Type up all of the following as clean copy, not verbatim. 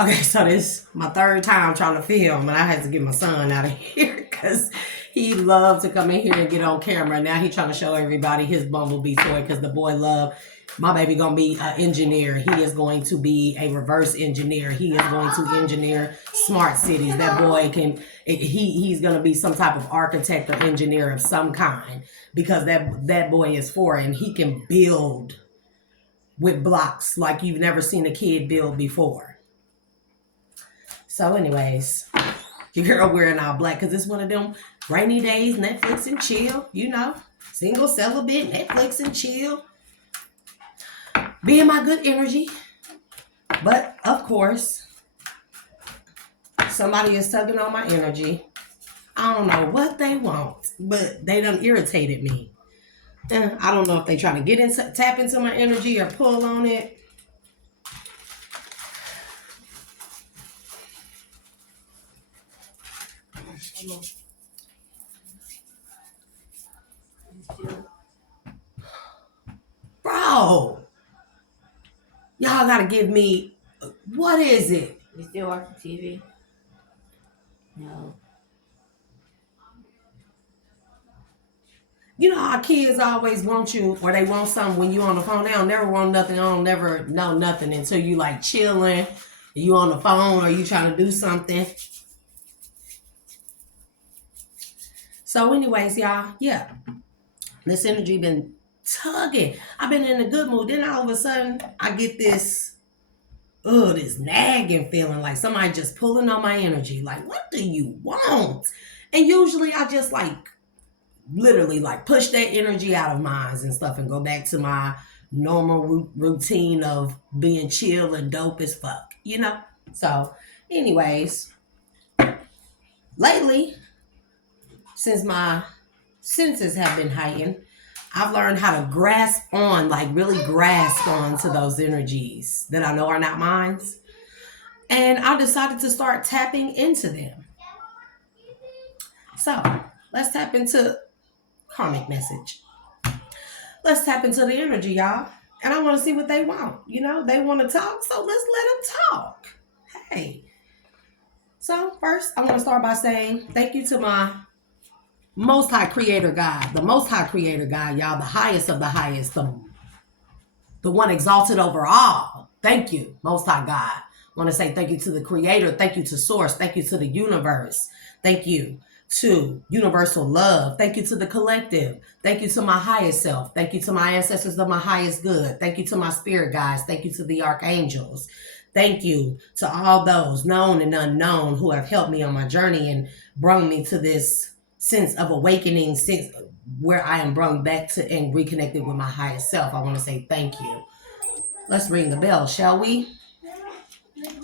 Okay, so this my third time trying to film, and I had to get my son out of here because he loved to come in here and get on camera. Now he trying to show everybody his Bumblebee toy because the boy love my baby gonna be an engineer. He is going to be a reverse engineer. He is going to engineer smart cities. That boy he's gonna be some type of architect or engineer of some kind because that boy is 4 and he can build with blocks like you've never seen a kid build before. So anyways, your girl wearing all black because it's one of them rainy days, Netflix and chill, single celibate, Netflix and chill. Be in my good energy. But of course, somebody is tugging on my energy. I don't know what they want, but they done irritated me. I don't know if they trying to tap into my energy or pull on it. Bro, y'all gotta give me, what is it? You still watching TV? No. You know how kids always want you, or they want something when you on the phone. They don't never want nothing. They don't never know nothing until you like chilling, you on the phone, or you trying to do something. So anyways, y'all, yeah. This energy been tugging. I've been in a good mood. Then all of a sudden, I get this nagging feeling like somebody just pulling on my energy. Like, what do you want? And usually I just like literally like push that energy out of mine and stuff and go back to my normal routine of being chill and dope as fuck, So anyways, lately, since my senses have been heightened, I've learned how to really grasp on to those energies that I know are not mine. And I decided to start tapping into them. So let's tap into karmic message. Let's tap into the energy, y'all. And I want to see what they want. They want to talk, so let's let them talk. Hey. So first, I want to start by saying thank you to my Most High Creator God. The Most High Creator God, y'all. The highest of the highest. The one exalted over all. Thank you, Most High God. I want to say thank you to the Creator. Thank you to Source. Thank you to the universe. Thank you to universal love. Thank you to the collective. Thank you to my highest self. Thank you to my ancestors of my highest good. Thank you to my spirit guides. Thank you to the archangels. Thank you to all those known and unknown who have helped me on my journey and brought me to this sense of awakening, sense where I am brought back to and reconnected with my highest self. I want to say thank you. Let's ring the bell, shall we?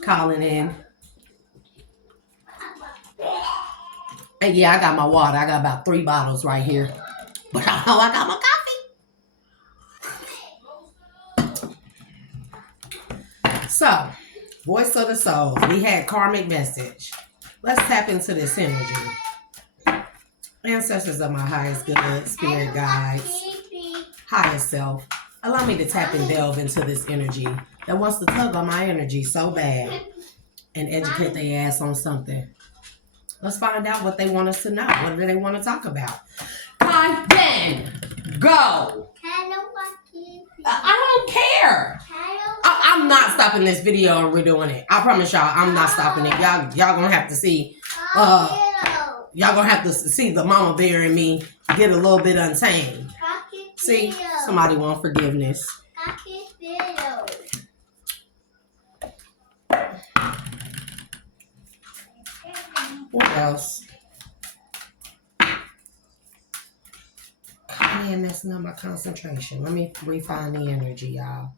Calling in. And yeah, I got my water. I got about 3 bottles right here. But I know I got my coffee. So, voice of the soul. We had karmic message. Let's tap into this energy. Ancestors of my highest good, spirit guides, highest self. Allow me to tap and delve into this energy that wants to tug on my energy so bad and educate their ass on something. Let's find out what they want us to know. What do they want to talk about? Time, then, go. I don't care. I'm not stopping this video and redoing it. I promise y'all, I'm not stopping it. Y'all gonna have to see. Y'all gonna have to see the mama bear in me get a little bit untamed. See, somebody want forgiveness. What else? Man, messing up my concentration. Let me refine the energy, y'all.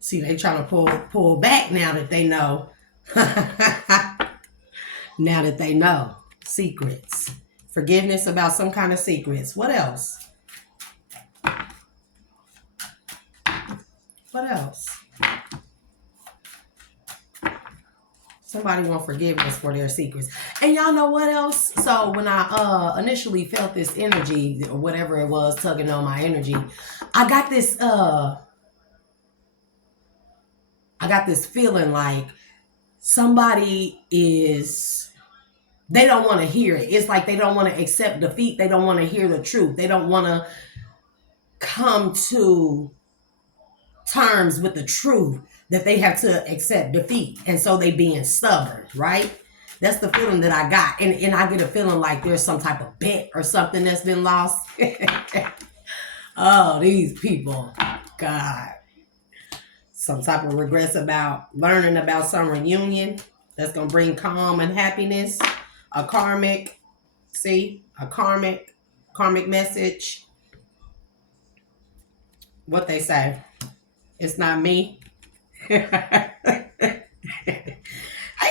See, they trying to pull back now that they know. Now that they know. Secrets. Forgiveness about some kind of secrets. What else? What else? Somebody want forgiveness for their secrets. And y'all know what else? So when I initially felt this energy, or whatever it was tugging on my energy, I got this I got this feeling like somebody is, they don't want to hear it. It's like they don't want to accept defeat. They don't want to hear the truth. They don't want to come to terms with the truth that they have to accept defeat. And so they being stubborn, right? That's the feeling that I got. And I get a feeling like there's some type of bet or something that's been lost. Oh, these people. God. Some type of regrets about learning about some reunion that's going to bring calm and happiness. A karmic message. What they say. It's not me. Ain't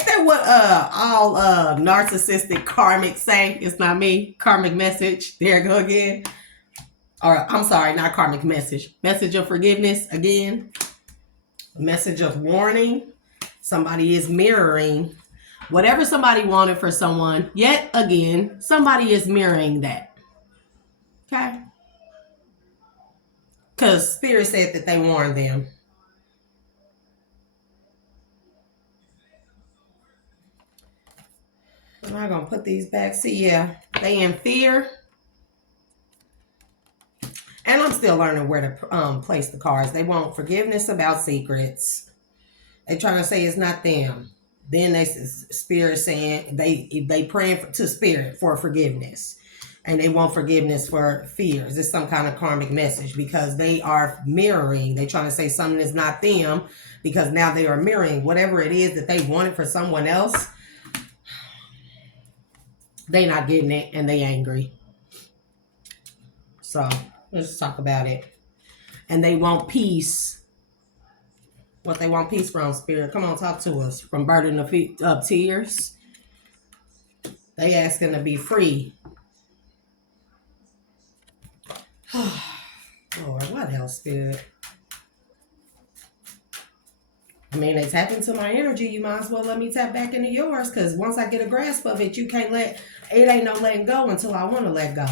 that what all narcissistic karmics say? It's not me. Karmic message. There I go again. Or I'm sorry, not karmic message. Message of forgiveness again. Message of warning. Somebody is mirroring whatever somebody wanted for someone. Yet again, somebody is mirroring that. Okay? Because Spirit said that they warned them. I'm not going to put these back. See, yeah, they in fear. And I'm still learning where to place the cards. They want forgiveness about secrets. They trying to say it's not them. Then they Spirit saying they praying to Spirit for forgiveness. And they want forgiveness for fears. It's some kind of karmic message because they are mirroring. They trying to say something is not them because now they are mirroring whatever it is that they wanted for someone else. They not getting it and they angry. So let's talk about it. And they want peace. What they want peace from, Spirit? Come on, talk to us. From burden of tears. They asking to be free. Lord, what else, Spirit? I mean, they tap into my energy. You might as well let me tap back into yours. Because once I get a grasp of it, you can't let... It ain't no letting go until I want to let go.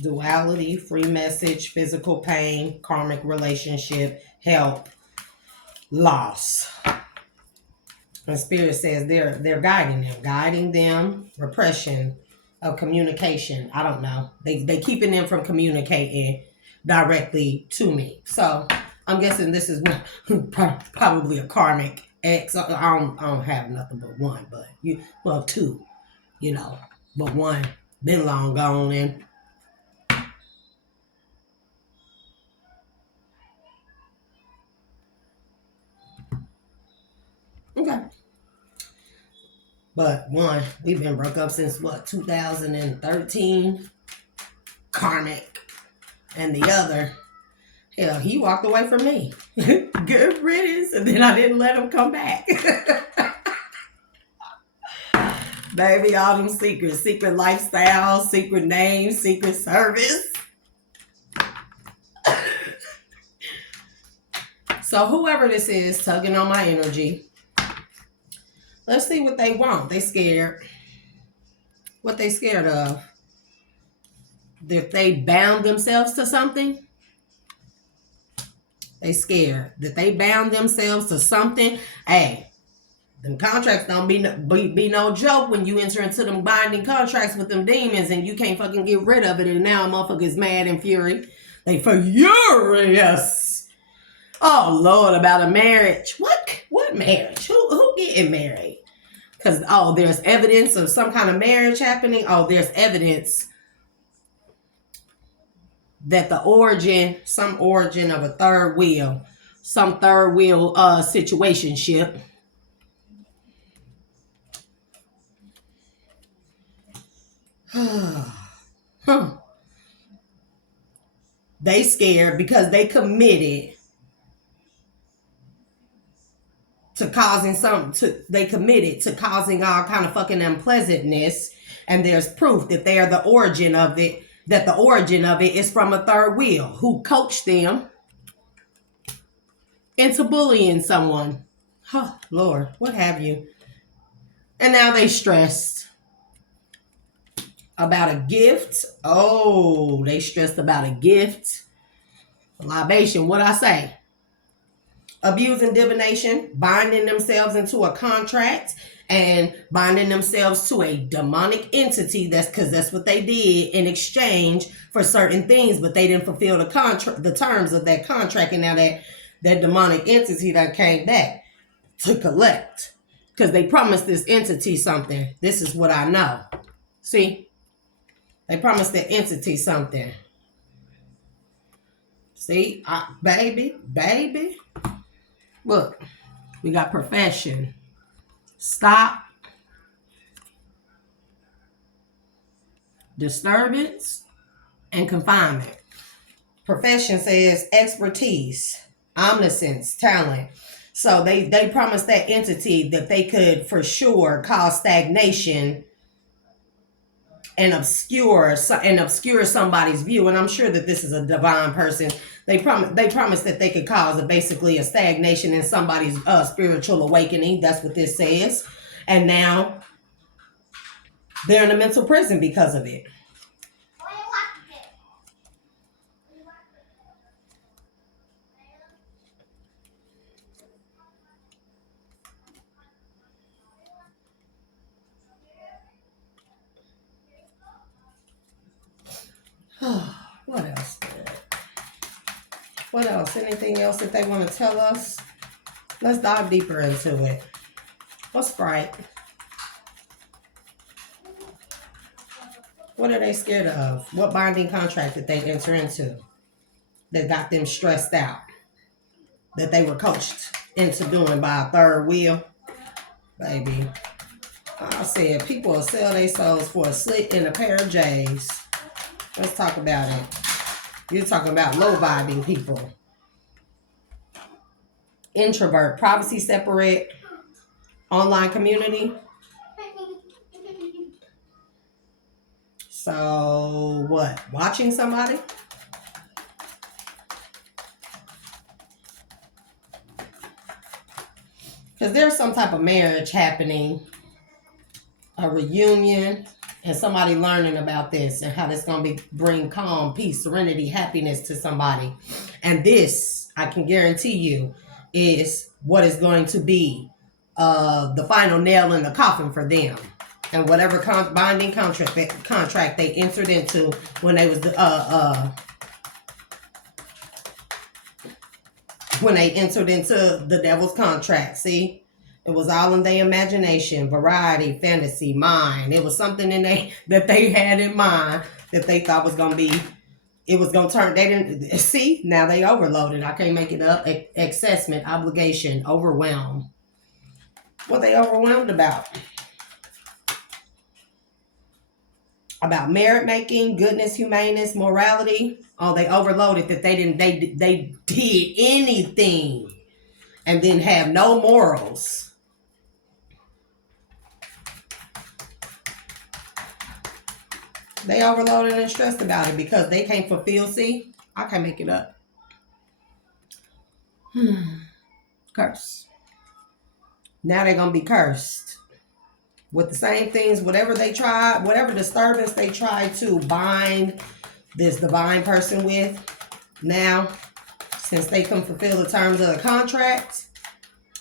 Duality, free message, physical pain, karmic relationship, help, loss. And Spirit says they're guiding them, repression of communication. I don't know. They keeping them from communicating directly to me. So I'm guessing this is probably a karmic ex. I don't have nothing but one, but two, but one been long gone and. Okay. But one, we've been broke up since 2013. Karmic. And the other, hell, he walked away from me. Good riddance. And then I didn't let him come back. Baby, all them secret lifestyles, secret names, secret service. So whoever this is tugging on my energy, let's see what they want. They scared. What they scared of? That they bound themselves to something? They scared. That they bound themselves to something? Hey, them contracts don't be no joke when you enter into them binding contracts with them demons and you can't fucking get rid of it and now a motherfucker's mad and fury. They furious. Oh, Lord, about a marriage. What marriage? Who getting married? Because, there's evidence of some kind of marriage happening. There's evidence that some origin of a third wheel situationship. They scared because they committed to causing all kind of fucking unpleasantness, and there's proof that they're the origin of it, that the origin of it is from a third wheel who coached them into bullying someone. Oh, Lord, what have you? And now they stressed. about a gift. Oh, they stressed about a gift. Libation, what I say? Abuse and divination, binding themselves into a contract and binding themselves to a demonic entity. That's because that's what they did in exchange for certain things, but they didn't fulfill the terms of that contract, and now that demonic entity that came back to collect, because they promised this entity something. This is what I know. See, they promised the entity something. See, baby. Look, we got profession. Stop. Disturbance and confinement. Profession says expertise, omniscience, talent. So they promised that entity that they could for sure cause stagnation and obscure somebody's view. And I'm sure that this is a divine person. They promised that they could cause basically a stagnation in somebody's spiritual awakening. That's what this says. And now they're in a mental prison because of it. What else? What else? Anything else that they want to tell us? Let's dive deeper into it. What's Sprite? What are they scared of? What binding contract did they enter into that got them stressed out? That they were coached into doing by a third wheel? Baby, I said people will sell their souls for a slit and a pair of J's. Let's talk about it. You're talking about low vibing people. Introvert, privacy separate, online community. So what? Watching somebody? Because there's some type of marriage happening, a reunion, and somebody learning about this and how this going to bring calm, peace, serenity, happiness to somebody. And this, I can guarantee you, is what is going to be the final nail in the coffin for them. And whatever binding contract they entered into when they was when they entered into the devil's contract. See? It was all in their imagination, variety, fantasy, mind. It was something that they had in mind that they thought was going to be, it was going to turn, they didn't, see, now they overloaded. I can't make it up. Assessment, obligation, overwhelm. What they overwhelmed about? About merit making, goodness, humaneness, morality. Oh, they overloaded that they did anything and then have no morals. They overloaded and stressed about it because they can't fulfill. See, I can't make it up. Curse. Now they're going to be cursed with the same things, whatever they tried, whatever disturbance they tried to bind this divine person with. Now, since they can fulfill the terms of the contract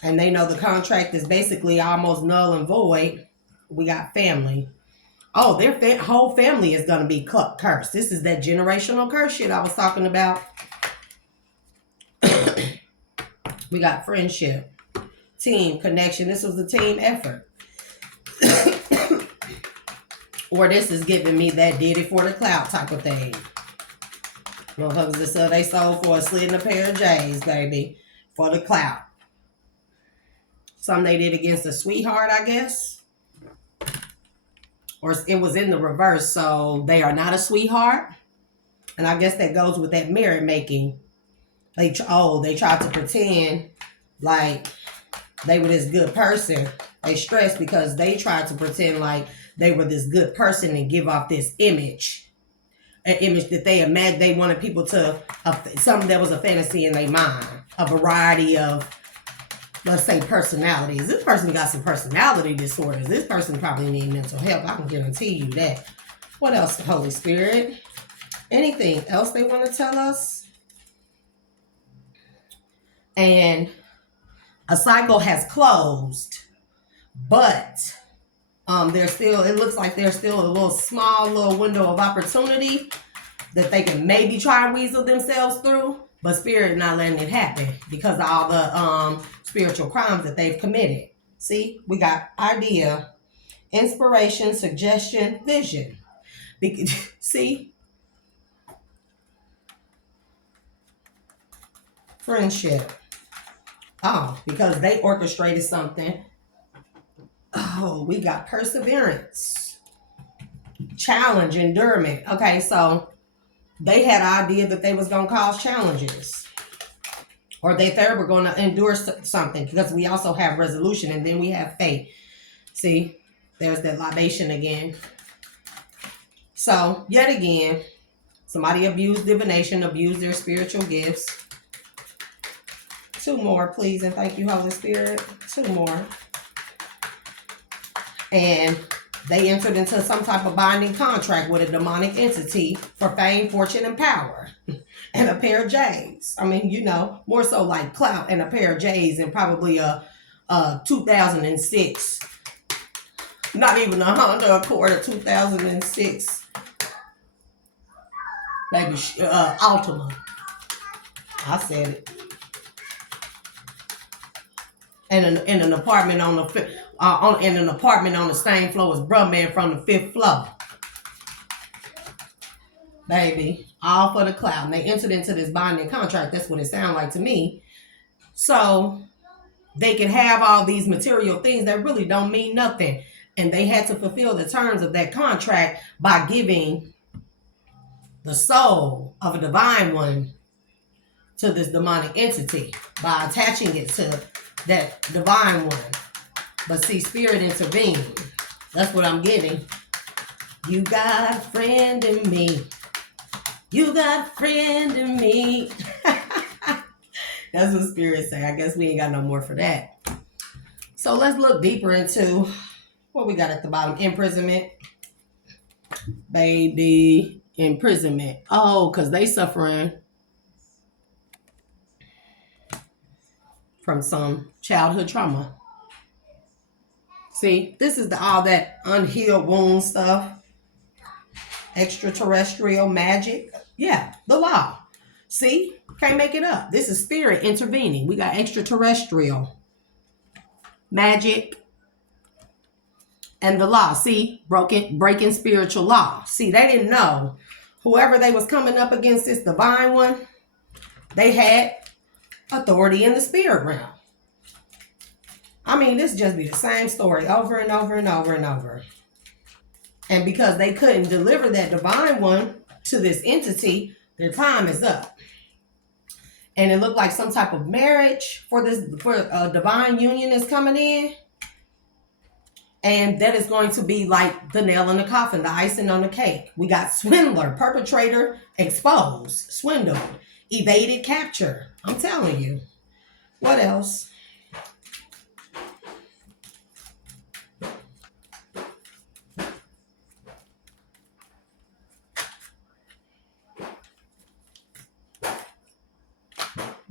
and they know the contract is basically almost null and void, we got family. Oh, their whole family is going to be cursed. This is that generational curse shit I was talking about. We got friendship, team, connection. This was a team effort. Or this is giving me that did it for the clout type of thing. Motherfuckers that sell they sold for a slit and a pair of J's, baby. For the clout. Some they did against a sweetheart, I guess. Or it was in the reverse, so they are not a sweetheart. And I guess that goes with that merit making. They tried to pretend like they were this good person. They stressed because they tried to pretend like they were this good person and give off this image. An image that they imagined they wanted people to, something that was a fantasy in their mind. A variety of, let's say, personalities. This person got some personality disorders. This person probably needs mental help. I can guarantee you that. What else, Holy Spirit? Anything else they want to tell us? And a cycle has closed, but there's still, it looks like there's still a little window of opportunity that they can maybe try and weasel themselves through, but Spirit not letting it happen because of all the spiritual crimes that they've committed. See, we got idea, inspiration, suggestion, vision. See, friendship. Oh, because they orchestrated something. Oh, we got perseverance, challenge, endurance. Okay, so they had an idea that they was going to cause challenges, or they were going to endure something, because we also have resolution, and then we have faith. See, there's that libation again. So yet again, somebody abused divination, abused their spiritual gifts. 2 more, please, and thank you, Holy Spirit. 2 more. And they entered into some type of binding contract with a demonic entity for fame, fortune, and power. And a pair of J's. I mean, you know, more so like clout and a pair of J's, and probably a 2006, not even a Honda Accord, a 2006 maybe Altima. I said it. And an apartment on the in an apartment on the same floor as Bruh Man from the 5th floor. Baby, all for the cloud. And they entered into this binding contract. That's what it sounded like to me. So they can have all these material things that really don't mean nothing. And they had to fulfill the terms of that contract by giving the soul of a divine one to this demonic entity, by attaching it to that divine one. But see, Spirit intervened. That's what I'm getting. You got a friend in me. You got a friend in me. That's what Spirit say. I guess we ain't got no more for that. So let's look deeper into what we got at the bottom. Imprisonment. Baby, imprisonment. Oh, because they suffering from some childhood trauma. See, this is all that unhealed wound stuff. Extraterrestrial magic. Yeah, the law. See, can't make it up. This is Spirit intervening. We got extraterrestrial magic and the law. See, breaking spiritual law. See, they didn't know. Whoever they was coming up against, this divine one, they had authority in the spirit realm. I mean, this just be the same story over and over and over and over. And because they couldn't deliver that divine one to this entity, their time is up. And it looked like some type of marriage for a divine union is coming in. And that is going to be like the nail in the coffin, the icing on the cake. We got swindler, perpetrator, exposed, swindled, evaded capture. I'm telling you. What else?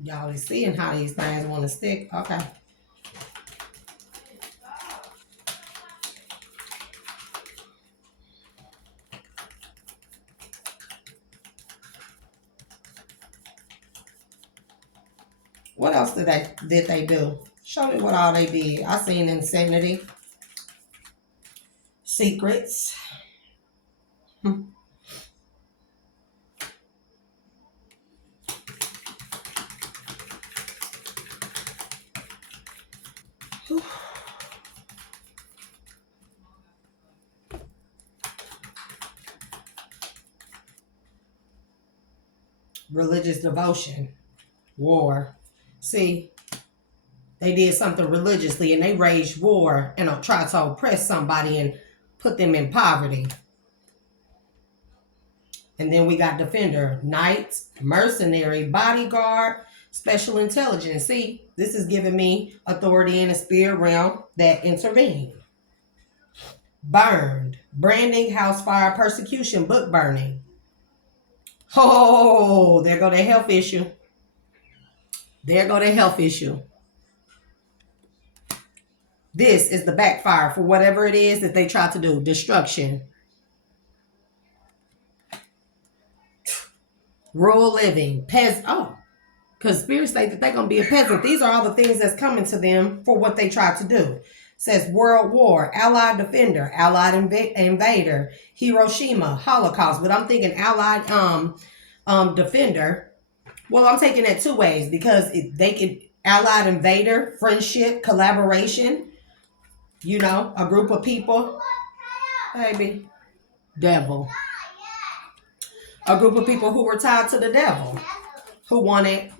Y'all is seeing how these things want to stick. Okay. What else did they do? Show me what all they did. I seen insanity. Secrets. Religious devotion. War. See, they did something religiously and they waged war and tried to oppress somebody and put them in poverty. And then we got defender, knight, mercenary, bodyguard, special intelligence. See, this is giving me authority in the spirit realm that intervened. Burned. branding, house fire, persecution, book burning. Oh, there go the health issue. There go the health issue. This is the backfire for whatever it is that they try to do. Destruction. Rural living. Because spirits say that they're going to be a peasant. These are all the things that's coming to them for what they try to do. Says world war, allied defender, allied invader, Hiroshima, Holocaust. But I'm thinking allied defender. Well, I'm taking that two ways because they could allied invader, friendship, collaboration. You know, a group of people. Baby. Devil. A group of people who were tied to the devil. Who wanted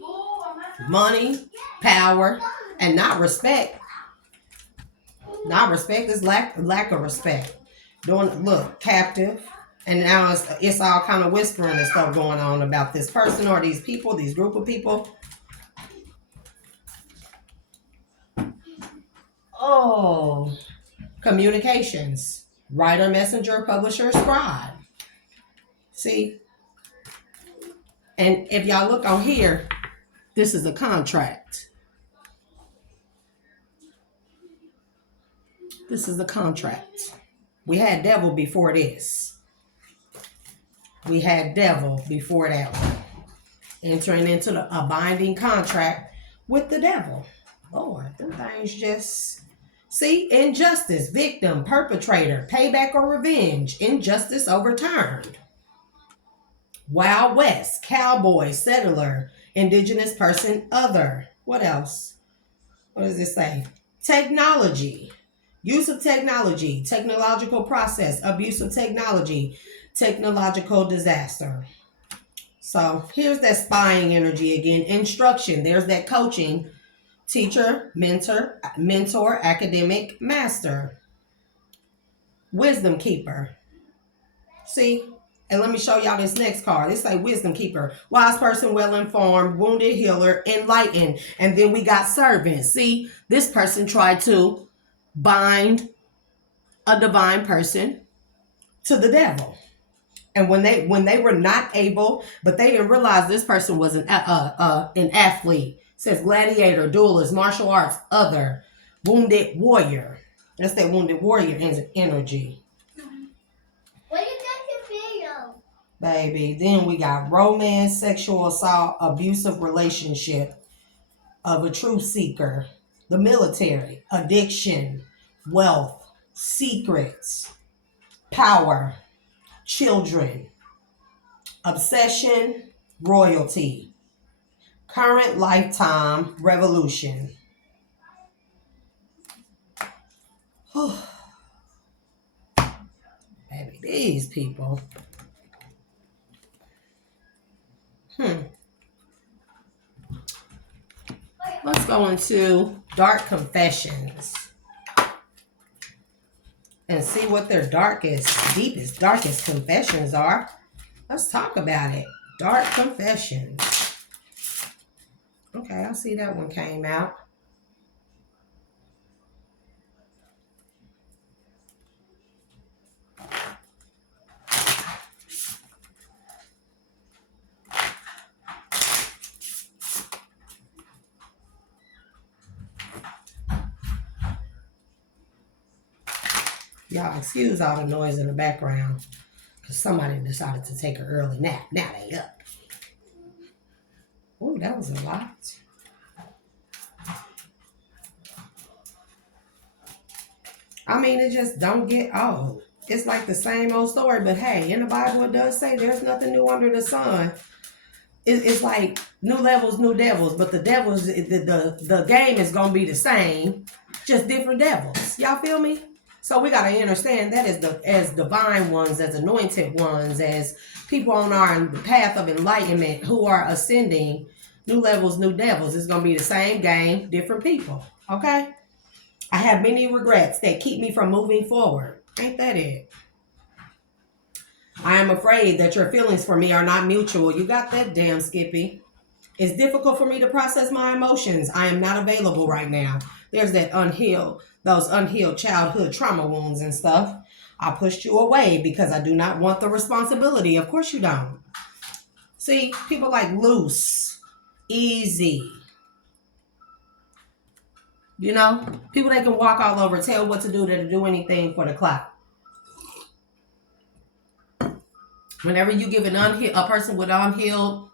money, power, and not respect. Not respect is lack of respect. Look, captive. And now it's all kind of whispering and stuff going on about this person or these people, these group of people. Oh, communications. Writer, messenger, publisher, scribe. See? And if y'all look on here, this is a contract. This is a contract. We had devil before this. We had devil before that one. Entering into a binding contract with the devil. Lord, them things just... See, injustice, victim, perpetrator, payback or revenge, injustice overturned. Wild West, cowboy, settler, indigenous person, other. What else? What does it say? Technology, use of technology, technological process, abuse of technology, technological disaster. So here's that spying energy again. Instruction, there's that coaching. Teacher, mentor, academic, master. Wisdom keeper. See? And let me show y'all this next card. This say wisdom keeper. Wise person, well-informed, wounded healer, enlightened. And then we got servant. See? This person tried to bind a divine person to the devil. And when they were not able, but they didn't realize this person was an athlete. It says gladiator, duelist, martial arts, other, wounded warrior. That's that wounded warrior energy. What is that video? Baby. Then we got romance, sexual assault, abusive relationship of a truth seeker, the military, addiction, wealth, secrets, power, children, obsession, royalty, current lifetime, revolution. Baby, these people. Let's go into dark confessions and see what their darkest, deepest, darkest confessions are. Let's talk about it. Dark confessions. Okay, I see that one came out. Y'all excuse all the noise in the background because somebody decided to take an early nap. Now they up. Oh, that was a lot. I mean, it just don't get old. It's like the same old story, but hey, in the Bible it does say there's nothing new under the sun. It's like new levels, new devils, but the devils, the game is going to be the same, just different devils. Y'all feel me? So we got to understand that as divine ones, as anointed ones, as people on our path of enlightenment who are ascending, new levels, new devils. It's going to be the same game, different people. Okay? I have many regrets that keep me from moving forward. Ain't that it? I am afraid that your feelings for me are not mutual. You got that, damn Skippy. It's difficult for me to process my emotions. I am not available right now. There's that those unhealed childhood trauma wounds and stuff. I pushed you away because I do not want the responsibility. Of course you don't. See, people like loose, easy. You know, people that can walk all over, tell what to do, to do anything for the clout. Whenever you give a person with unhealed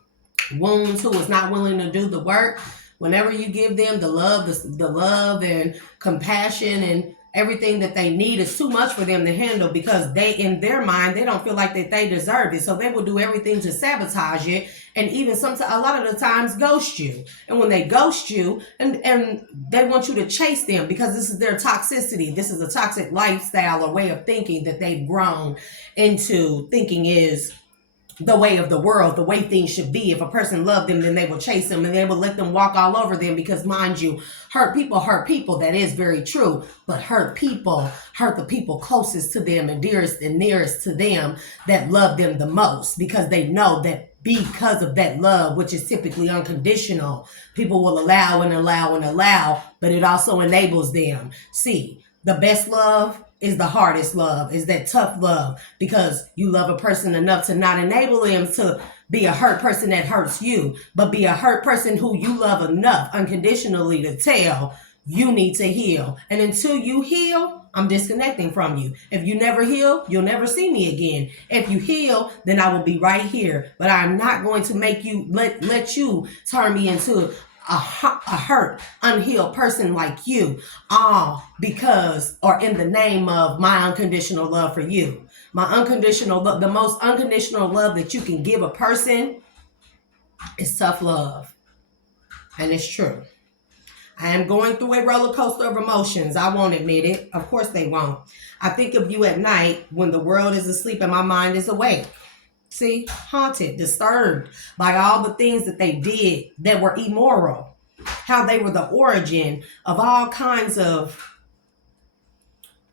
wounds who is not willing to do the work, whenever you give them the love and compassion and everything that they need, is too much for them to handle, because they, in their mind, they don't feel like that they deserve it. So they will do everything to sabotage it, and even sometimes, a lot of the times, ghost you. And when they ghost you, and they want you to chase them, because this is their toxicity. This is a toxic lifestyle or way of thinking that they've grown into thinking is the way of the world, the way things should be. If a person loved them, then they will chase them and they will let them walk all over them, because, mind you, hurt people. That is very true. But hurt people hurt the people closest to them and dearest and nearest to them that love them the most, because they know that because of that love, which is typically unconditional, people will allow and allow and allow, but it also enables them. See, the best love is the hardest love, is that tough love, because you love a person enough to not enable them to be a hurt person that hurts you, but be a hurt person who you love enough unconditionally to tell you need to heal. And until you heal, I'm disconnecting from you. If you never heal, you'll never see me again. If you heal, then I will be right here. But I'm not going to make you let you turn me into a hurt, unhealed person like you, all because, or in the name of my unconditional love for you. My unconditional love, the most unconditional love that you can give a person is tough love. And it's true. I am going through a roller coaster of emotions. I won't admit it. Of course they won't. I think of you at night when the world is asleep and my mind is awake. See, haunted, disturbed by all the things that they did that were immoral. How they were the origin of all kinds of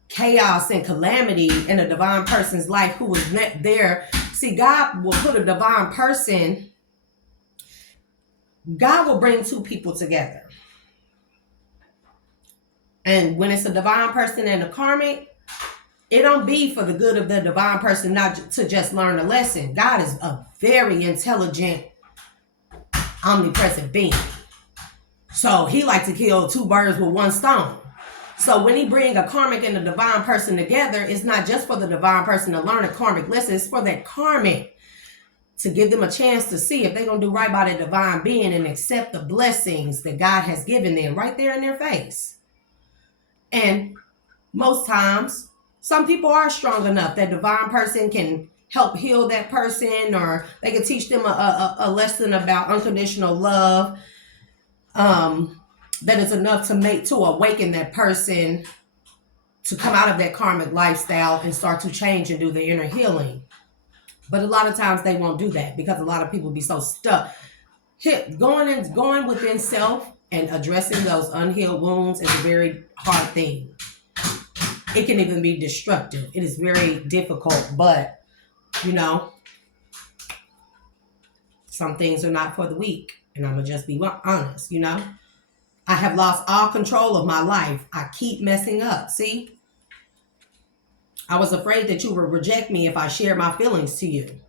chaos and calamity in a divine person's life who was not there. See, God will put a divine person, God will bring two people together. And when it's a divine person and a karmic, it don't be for the good of the divine person not to just learn a lesson. God is a very intelligent, omnipresent being. So he likes to kill two birds with one stone. So when he bring a karmic and a divine person together, it's not just for the divine person to learn a karmic lesson. It's for that karmic to give them a chance to see if they're going to do right by the divine being and accept the blessings that God has given them right there in their face. And most times, some people are strong enough that divine person can help heal that person, or they can teach them a lesson about unconditional love that is enough to awaken that person to come out of that karmic lifestyle and start to change and do the inner healing. But a lot of times they won't do that, because a lot of people be so stuck. Going within self and addressing those unhealed wounds is a very hard thing. It can even be destructive. It is very difficult, but, some things are not for the weak. And I'm going to just be honest, I have lost all control of my life. I keep messing up. See? I was afraid that you would reject me if I shared my feelings to you.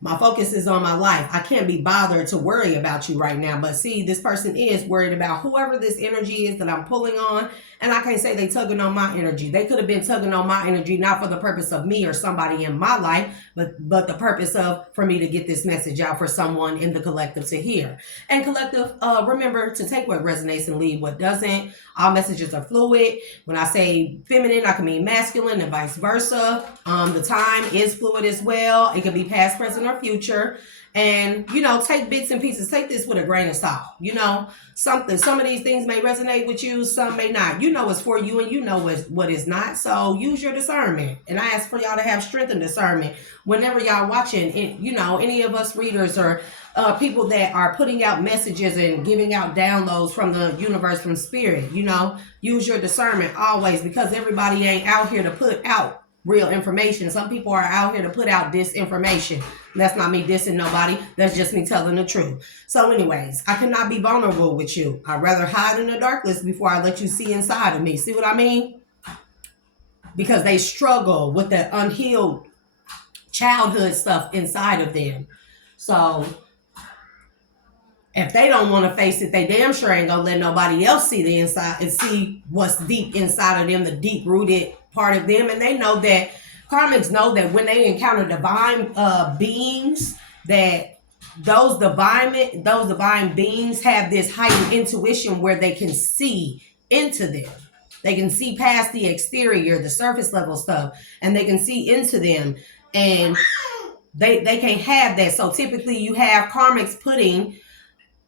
My focus is on my life. I can't be bothered to worry about you right now. But see, this person is worried about whoever this energy is that I'm pulling on. And I can't say they tugging on my energy. They could have been tugging on my energy, not for the purpose of me or somebody in my life, but the purpose of, for me to get this message out for someone in the collective to hear. And collective, remember to take what resonates and leave what doesn't. All messages are fluid. When I say feminine, I can mean masculine and vice versa. The time is fluid as well. It can be past, present, or future. And, take bits and pieces. Take this with a grain of salt. Some of these things may resonate with you. Some may not. It's for you, and what is not. So use your discernment. And I ask for y'all to have strength and discernment whenever y'all watching, any of us readers or people that are putting out messages and giving out downloads from the universe, from spirit. Use your discernment always, because everybody ain't out here to put out real information. Some people are out here to put out disinformation. That's not me dissing nobody. That's just me telling the truth. So anyways, I cannot be vulnerable with you. I'd rather hide in the darkness before I let you see inside of me. See what I mean? because they struggle with the unhealed childhood stuff inside of them. So if they don't want to face it, they damn sure ain't gonna let nobody else see the inside and see what's deep inside of them, the deep rooted part of them. And they know that karmics know that when they encounter divine beings, that those divine beings have this heightened intuition where they can see into them. They can see past the exterior, the surface level stuff, and they can see into them. And they can't have that. So typically you have karmics putting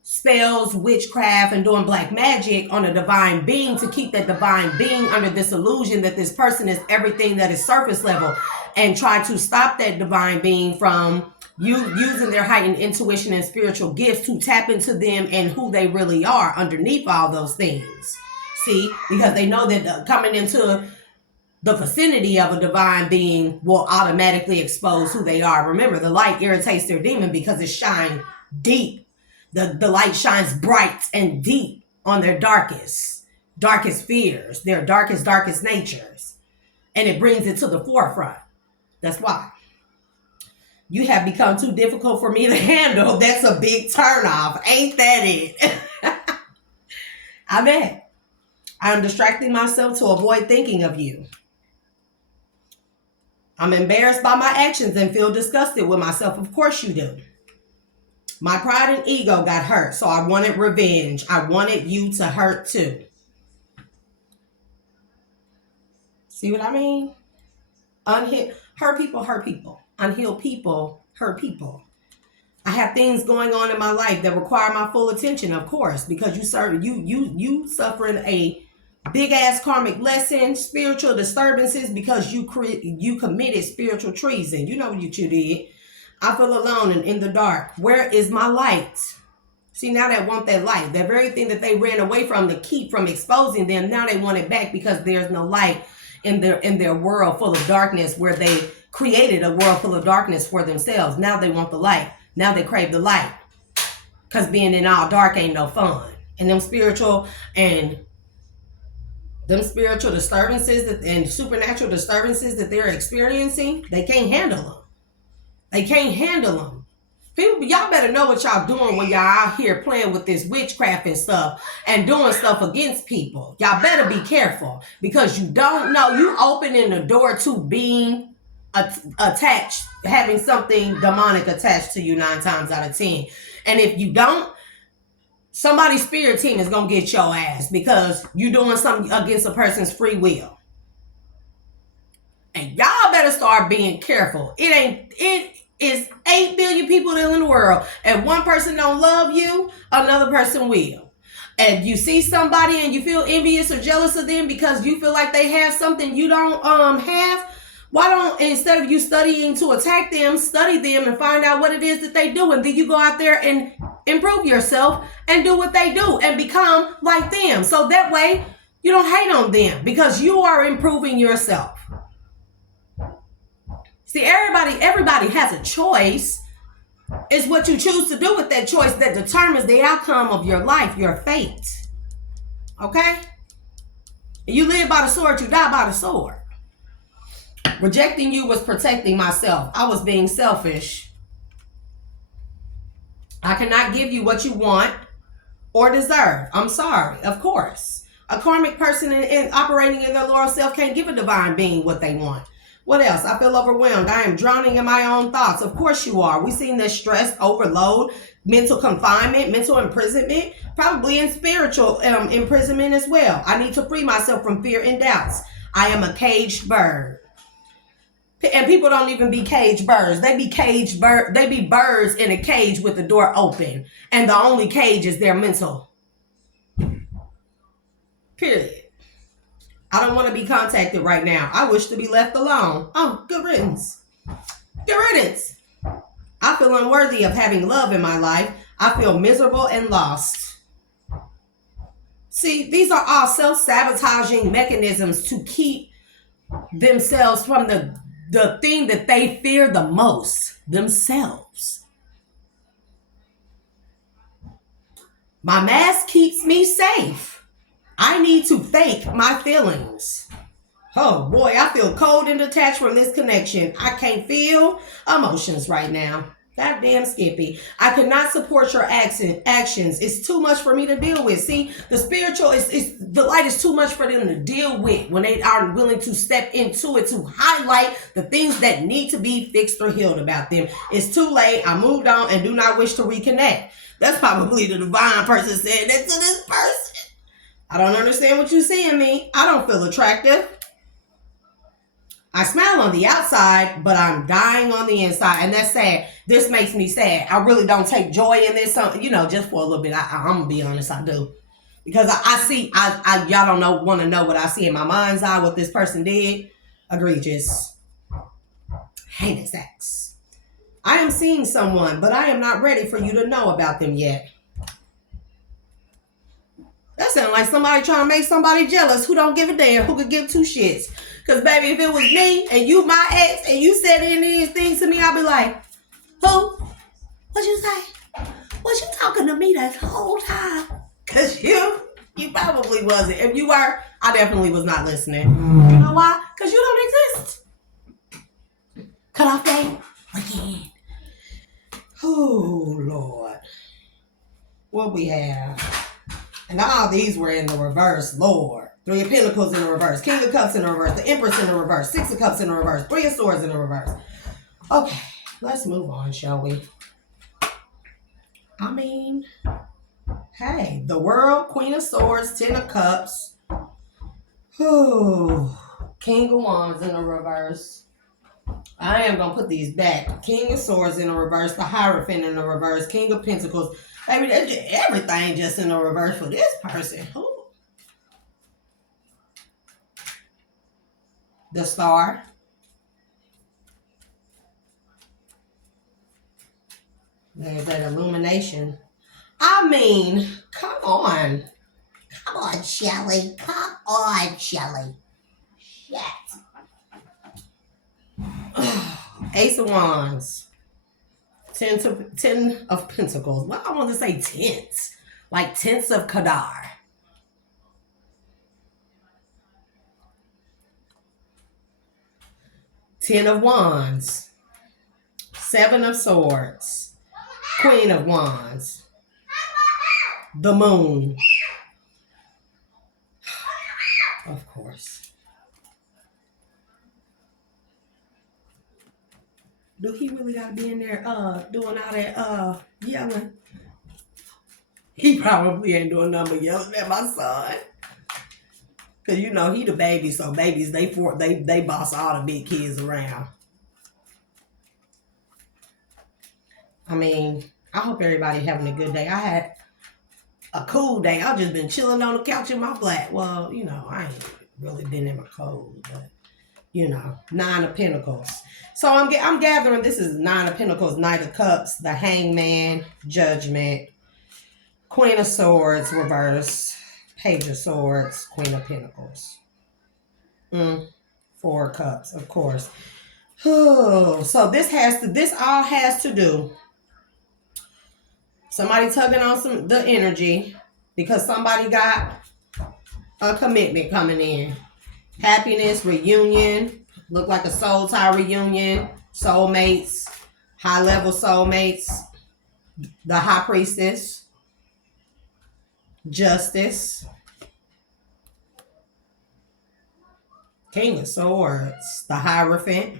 spells, witchcraft, and doing black magic on a divine being to keep that divine being under this illusion that this person is everything that is surface level, and try to stop that divine being from using their heightened intuition and spiritual gifts to tap into them and who they really are underneath all those things. See, because they know that coming into the vicinity of a divine being will automatically expose who they are. Remember, the light irritates their demon because it shines deep. The light shines bright and deep on their darkest fears, their darkest natures. And it brings it to the forefront. That's why. You have become too difficult for me to handle. That's a big turnoff. Ain't that it? I bet. I'm distracting myself to avoid thinking of you. I'm embarrassed by my actions and feel disgusted with myself. Of course you do. My pride and ego got hurt, so I wanted revenge. I wanted you to hurt too. See what I mean? Hurt people hurt people. Unhealed people hurt people. I have things going on in my life that require my full attention, of course, because you suffering a big ass karmic lesson, spiritual disturbances, because you committed spiritual treason. You know what you did. I feel alone and in the dark. Where is my light? See, now they want that light. That very thing that they ran away from to keep from exposing them, now they want it back because there's no light in their world full of darkness, where they created a world full of darkness for themselves. Now they want the light. Now they crave the light. Because being in all dark ain't no fun. And them spiritual disturbances and supernatural disturbances that they're experiencing, they can't handle them. They can't handle them. People, y'all better know what y'all doing when y'all out here playing with this witchcraft and stuff and doing stuff against people. Y'all better be careful, because you don't know. You opening the door to being attached, having something demonic attached to you 9 times out of 10. And if you don't, somebody's spirit team is going to get your ass because you doing something against a person's free will. And y'all better start being careful. It is 8 billion people in the world. And one person don't love you, another person will. And you see somebody and you feel envious or jealous of them because you feel like they have something you don't have. Why don't, instead of you studying to attack them, study them and find out what it is that they do. And then you go out there and improve yourself and do what they do and become like them. So that way you don't hate on them because you are improving yourself. See, everybody has a choice. It's what you choose to do with that choice that determines the outcome of your life, your fate. Okay? You live by the sword, you die by the sword. Rejecting you was protecting myself. I was being selfish. I cannot give you what you want or deserve. I'm sorry, of course. A karmic person operating in their lower self can't give a divine being what they want. What else? I feel overwhelmed. I am drowning in my own thoughts. Of course you are. We've seen this stress, overload, mental confinement, mental imprisonment, probably in spiritual imprisonment as well. I need to free myself from fear and doubts. I am a caged bird. And people don't even be caged birds. They be caged bird. They be birds in a cage with the door open. And the only cage is their mental. Period. I don't want to be contacted right now. I wish to be left alone. Oh, good riddance. Good riddance. I feel unworthy of having love in my life. I feel miserable and lost. See, these are all self-sabotaging mechanisms to keep themselves from the thing that they fear the most, themselves. My mask keeps me safe. I need to fake my feelings. Oh boy, I feel cold and detached from this connection. I can't feel emotions right now. Goddamn Skippy. I cannot support your actions. It's too much for me to deal with. See, the spiritual is the light is too much for them to deal with when they aren't willing to step into it to highlight the things that need to be fixed or healed about them. It's too late. I moved on and do not wish to reconnect. That's probably the divine person saying that to this person. I don't understand what you see in me. I don't feel attractive. I smile on the outside, but I'm dying on the inside. And that's sad. This makes me sad. I really don't take joy in this. Just for a little bit. I'm going to be honest, I do. Because I see, y'all don't want to know what I see in my mind's eye, what this person did. Egregious. Heinous acts. I am seeing someone, but I am not ready for you to know about them yet. That sounds like somebody trying to make somebody jealous who don't give a damn, who could give two shits. Because, baby, if it was me and you my ex and you said any of these things to me, I'd be like, who? What you say? Was you talking to me that whole time? Because you probably wasn't. If you were, I definitely was not listening. You know why? Because you don't exist. Cut off day again. Oh, Lord. What we have? And all these were in the reverse, Lord. Three of Pentacles in the reverse. King of Cups in the reverse. The Empress in the reverse. Six of Cups in the reverse. Three of Swords in the reverse. Okay, let's move on, shall we? I mean, hey, the World, Queen of Swords, Ten of Cups. Whew. King of Wands in the reverse. I am going to put these back. King of Swords in the reverse. The Hierophant in the reverse. King of Pentacles. Baby, everything just in the reverse for this person. Ooh. The Star. There's that illumination. I mean, come on. Come on, Shelly. Come on, Shelly. Shit. Ace of Wands. Ten of Pentacles. Well, I want to say tents. Like tents of Kadar. Ten of Wands. Seven of Swords. Queen of Wands. The Moon. Of course. Do he really gotta be in there doing all that yelling? He probably ain't doing nothing but yelling at my son. Cause he the baby, so babies they boss all the big kids around. I mean, I hope everybody having a good day. I had a cool day. I've just been chilling on the couch in my black. Well, I ain't really been in my clothes, but Nine of Pentacles. So I'm gathering this is Nine of Pentacles, Knight of Cups, the Hangman, Judgment, Queen of Swords, reverse, Page of Swords, Queen of Pentacles. Four of Cups, of course. So this all has to do. Somebody tugging on the energy because somebody got a commitment coming in. Happiness, reunion, look like a soul tie reunion, soulmates, high level soulmates, the High Priestess, Justice, King of Swords, the Hierophant,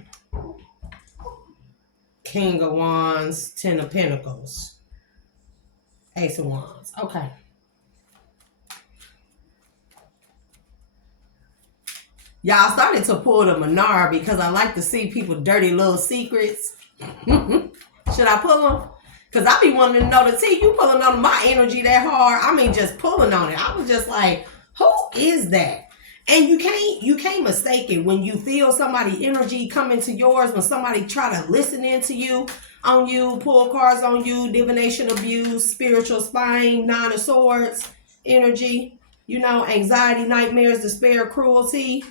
King of Wands, Ten of Pentacles, Ace of Wands. Okay. Y'all started to pull the Menard because I like to see people's dirty little secrets. Should I pull them? Because I be wanting to know the tea. You pulling on my energy that hard. I mean, just pulling on it. I was just like, who is that? And you can't mistake it when you feel somebody energy come into yours, when somebody try to listen into you, on you, pull cards on you, divination, abuse, spiritual spying, Nine of Swords, energy, anxiety, nightmares, despair, cruelty.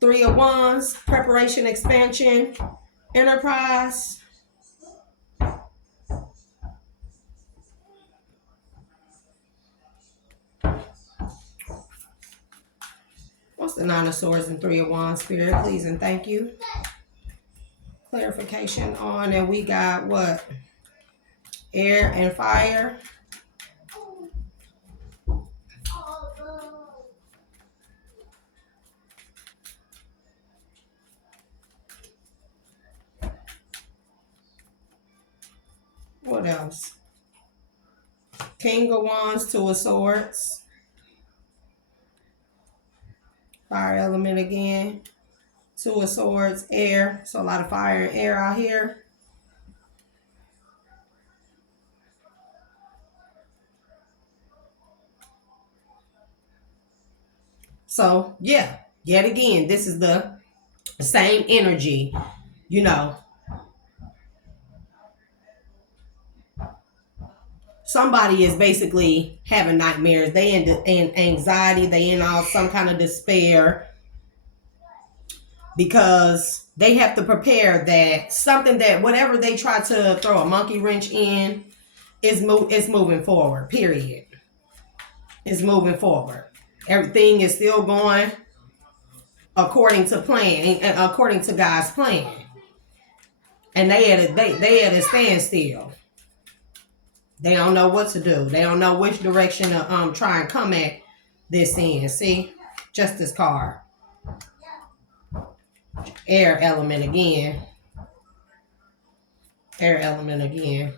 Three of Wands, preparation, expansion, enterprise. What's the Nine of Swords and Three of Wands, Spirit? Please and thank you. Clarification on, and we got what? Air and fire. What else? King of Wands, Two of Swords. Fire element again. Two of Swords, air. So a lot of fire and air out here. So, yeah. Yet again, this is the same energy, you know. Somebody is basically having nightmares. They in anxiety. They in all some kind of despair because they have to prepare that something that whatever they try to throw a monkey wrench in is moving forward. Period. It's moving forward. Everything is still going according to plan, according to God's plan, and they at a standstill. They don't know what to do. They don't know which direction to try and come at this in. See? Justice card. Air element again. Air element again.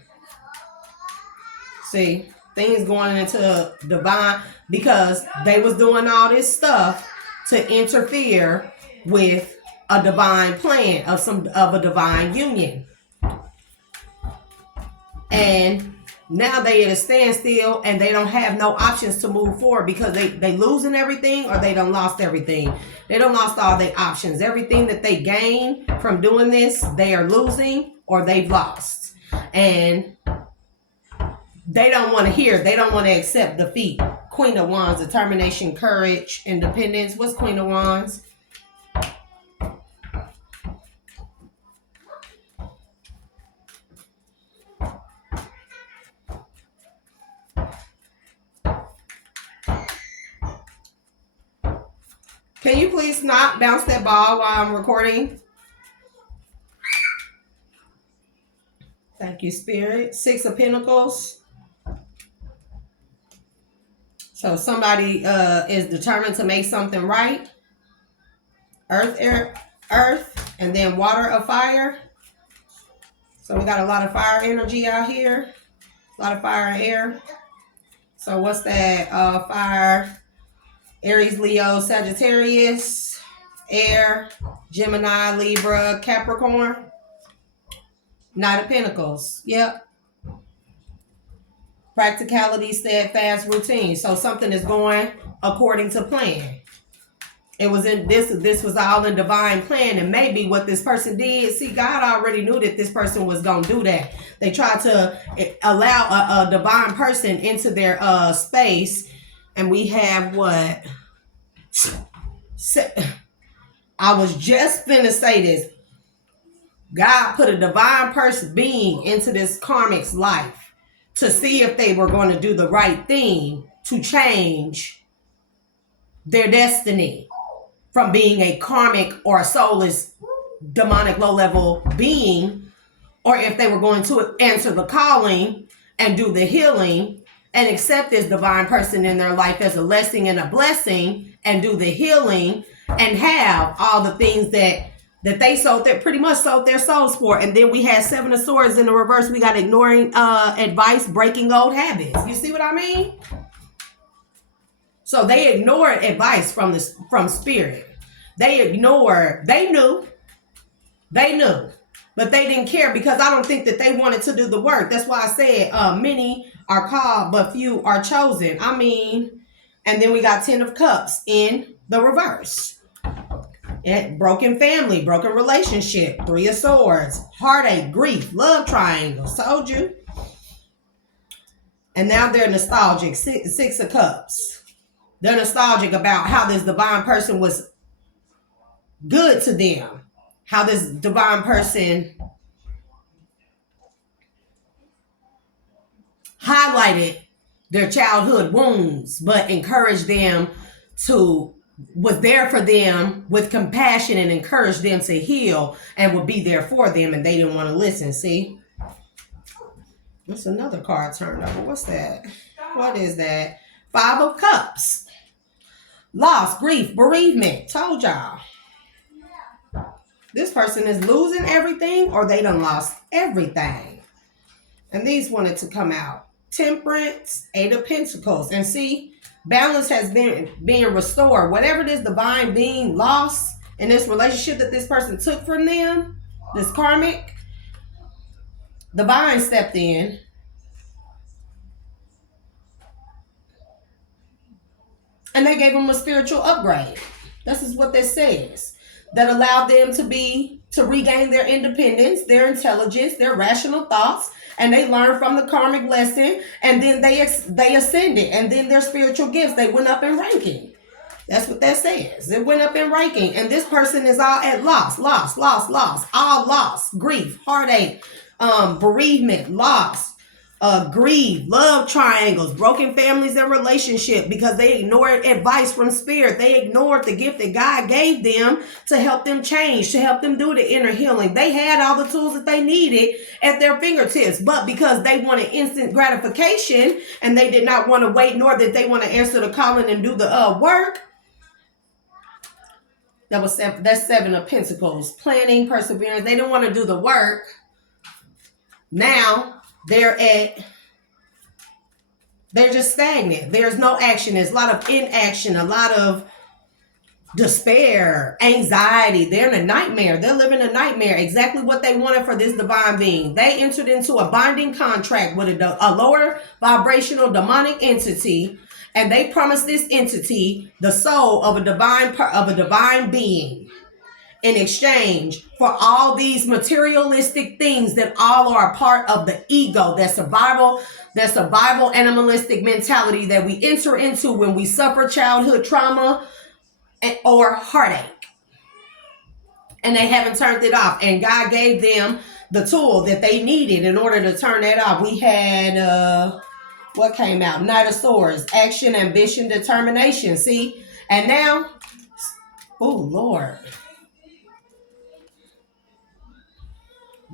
See? Things going into divine because they was doing all this stuff to interfere with a divine plan of a divine union. And now they at a standstill and they don't have no options to move forward because they losing everything or they done lost everything. They done lost all their options. Everything that they gained from doing this, they are losing or they've lost. And they don't want to hear. They don't want to accept defeat. Queen of Wands, determination, courage, independence. What's Queen of Wands? Can you please not bounce that ball while I'm recording? Thank you, Spirit. Six of Pentacles. So somebody is determined to make something right. Earth, air, earth, and then water of fire. So we got a lot of fire energy out here. A lot of fire and air. So what's that? Fire, Aries, Leo, Sagittarius, air, Gemini, Libra, Capricorn. Knight of Pentacles. Yep. Practicality, steadfast, routine. So something is going according to plan. It was in this was all in divine plan, and maybe what this person did, see, God already knew that this person was gonna do that. They tried to allow a divine person into their space, and we have what? I was just finna say this. God put a divine person being into this karmic's life to see if they were going to do the right thing to change their destiny from being a karmic or a soulless demonic low-level being, or if they were going to answer the calling and do the healing and accept this divine person in their life as a blessing and a blessing and do the healing and have all the things that they sold, that pretty much sold their souls for. And then we had Seven of Swords in the reverse. We got ignoring advice, breaking old habits. You see what I mean? So they ignored advice from spirit. They knew, but they didn't care because I don't think that they wanted to do the work. That's why I said many are called, but few are chosen. I mean, and then we got 10 of Cups in the reverse. Broken family, broken relationship, 3 of Swords, heartache, grief, love triangle, told you. And now they're nostalgic, 6 of Cups. They're nostalgic about how this divine person was good to them. How this divine person highlighted their childhood wounds, but encouraged them to was there for them with compassion and encouraged them to heal and would be there for them, and they didn't want to listen. See? That's another card turned over. What's that? What is that? 5 of Cups. Loss, grief, bereavement. Told y'all. This person is losing everything, or they done lost everything. And these wanted to come out. Temperance, 8 of Pentacles. And see, balance has been being restored. Whatever this divine being lost in this relationship that this person took from them, this karmic, divine stepped in and they gave them a spiritual upgrade. This is what this says. That allowed them to regain their independence, their intelligence, their rational thoughts, and they learned from the karmic lesson, and then they ascended, and then their spiritual gifts, they went up in ranking. That's what that says. It went up in ranking, and this person is all at loss, all loss, grief, heartache, bereavement, loss, grief, love triangles, broken families and relationship because they ignored advice from spirit. They ignored the gift that God gave them to help them change, to help them do the inner healing. They had all the tools that they needed at their fingertips, but because they wanted instant gratification and they did not want to wait, nor did they want to answer the calling and do the work. That's 7 of Pentacles. Planning, perseverance. They didn't want to do the work. Now they're just stagnant. There's no action. There's a lot of inaction, a lot of despair, anxiety. They're in a nightmare. They're living a nightmare. Exactly what they wanted for this divine being. They entered into a binding contract with a lower vibrational demonic entity, and they promised this entity the soul of a divine being in exchange for all these materialistic things that all are a part of the ego, that survival animalistic mentality that we enter into when we suffer childhood trauma or heartache. And they haven't turned it off. And God gave them the tool that they needed in order to turn that off. We had, what came out? Knight of Swords, action, ambition, determination. See? And now, oh, Lord.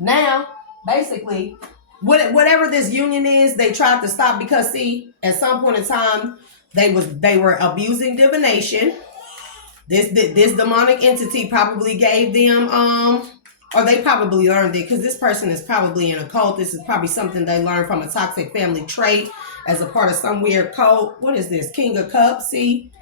Now, basically, whatever this union is, they tried to stop because, see, at some point in time, they were abusing divination. This demonic entity probably gave them, or they probably learned it because this person is probably in a cult. This is probably something they learned from a toxic family trait as a part of some weird cult. What is this? King of Cups, see?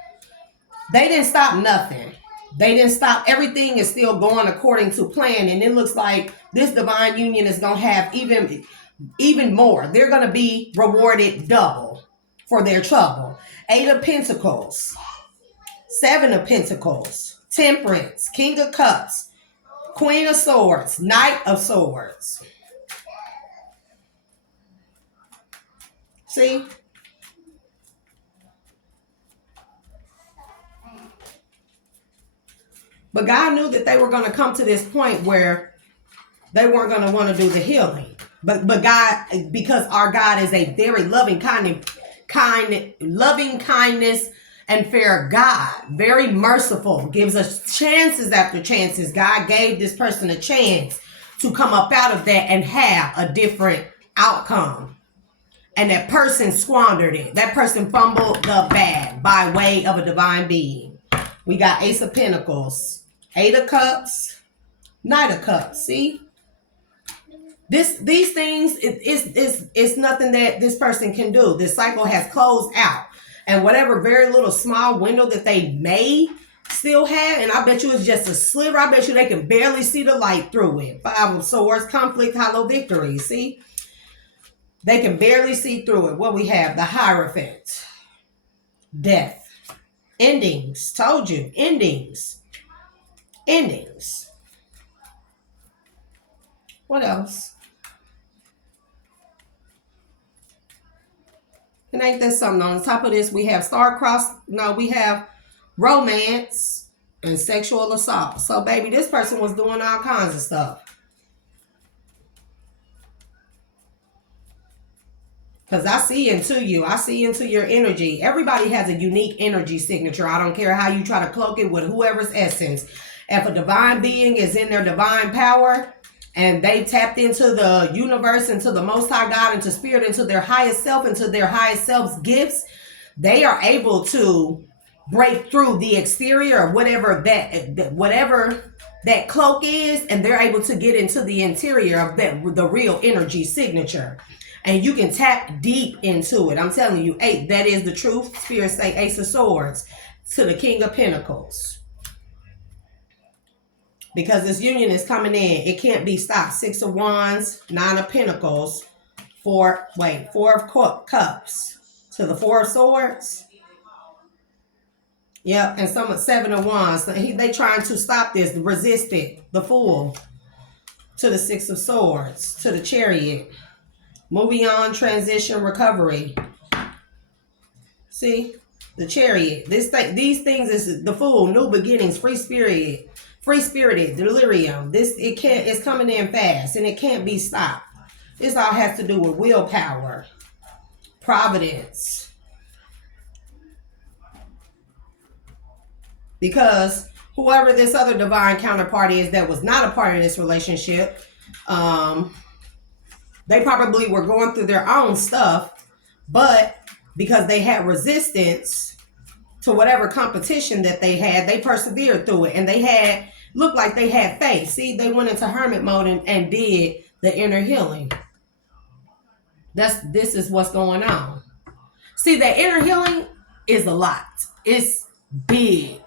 They didn't stop nothing. They didn't stop. Everything is still going according to plan. And it looks like this divine union is going to have even more. They're going to be rewarded double for their trouble. 8 of Pentacles, 7 of Pentacles, Temperance, King of Cups, Queen of Swords, Knight of Swords. See? But God knew that they were going to come to this point where they weren't going to want to do the healing. But God, because our God is a very loving kindness and fair God, very merciful, gives us chances after chances. God gave this person a chance to come up out of that and have a different outcome. And that person squandered it. That person fumbled the bag by way of a divine being. We got Ace of Pentacles, 8 of Cups, Knight of Cups. See? These things, it's nothing that this person can do. This cycle has closed out. And whatever very little small window that they may still have, and I bet you it's just a sliver. I bet you they can barely see the light through it. 5 of Swords, conflict, hollow victory. See? They can barely see through it. What we have? The Hierophant. Death. Endings. Told you. Endings. Endings. What else? And ain't that something? On top of this, we have star-crossed. No, we have romance and sexual assault. So, baby, this person was doing all kinds of stuff. Because I see into you. I see into your energy. Everybody has a unique energy signature. I don't care how you try to cloak it with whoever's essence. If a divine being is in their divine power and they tapped into the universe, into the Most High God, into spirit, into their highest self, into their highest self's gifts, they are able to break through the exterior or whatever that cloak is, and they're able to get into the interior of the real energy signature. And you can tap deep into it. I'm telling you, that is the truth. Spirit say Ace of Swords to the King of Pentacles. Because this union is coming in. It can't be stopped. 6 of Wands, 9 of Pentacles, 4 of Cups to the 4 of Swords. Yep, and some of 7 of Wands. They trying to stop this, resist it. The Fool to the 6 of Swords, to the Chariot. Moving on, transition, recovery. See, the Chariot. These things is the Fool, new beginnings, free spirited, delirium. It's coming in fast and it can't be stopped. This all has to do with willpower, providence. Because whoever this other divine counterpart is that was not a part of this relationship, they probably were going through their own stuff, but because they had resistance to whatever competition that they had, they persevered through it, and they looked like they had faith. See, they went into hermit mode and did the inner healing. This is what's going on. See, the inner healing is a lot. It's big.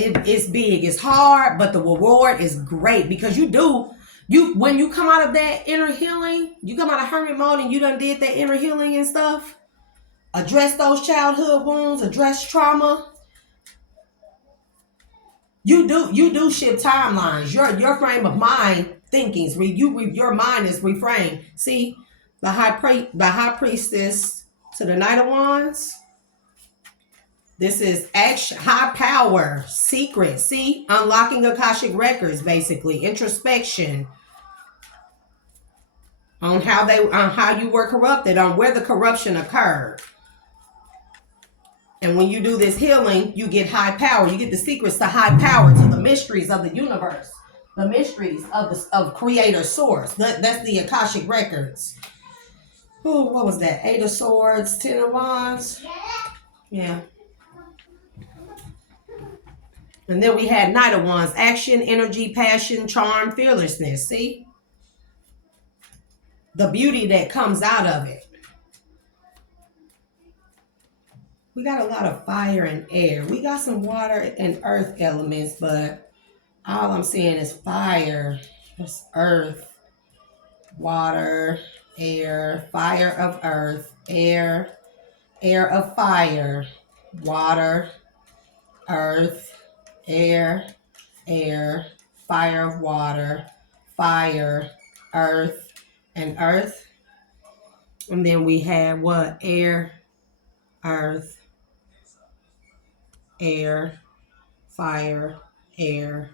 It's big. It's hard, but the reward is great because when you come out of that inner healing, you come out of hermit mode and you done did that inner healing and stuff, address those childhood wounds, address trauma. You do shift timelines. Your frame of mind thinkings. Your mind is reframed. See, the high priestess to the Knight of Wands. This is action, high power, secret. See, unlocking Akashic records, basically introspection on how you were corrupted, on where the corruption occurred. And when you do this healing, you get high power. You get the secrets to high power, to the mysteries of the universe, the mysteries of Creator Source. That's the Akashic records. Oh, what was that? 8 of Swords, 10 of Wands. Yeah. And then we had Knight of Wands, action, energy, passion, charm, fearlessness. See? The beauty that comes out of it. We got a lot of fire and air. We got some water and earth elements, but all I'm seeing is fire. It's earth, water, air, fire of earth, air of fire, water, earth, air, fire of water, fire, earth, and earth. And then we have what? Air, earth, air, fire, air,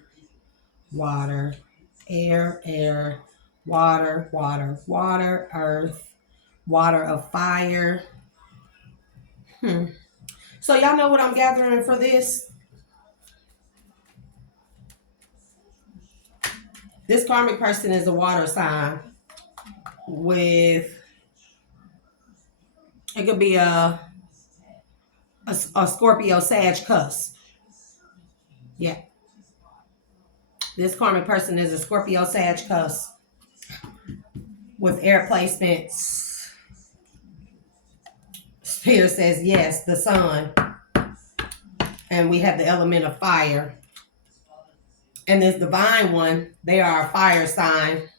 water, water, earth, water of fire. So y'all know what I'm gathering for this? This karmic person is a water sign with, it could be a Scorpio Sag cusp. Yeah. This karmic person is a Scorpio Sag cusp with air placements. Spirit says yes, the sun. And we have the element of fire. And this divine one, they are a fire sign.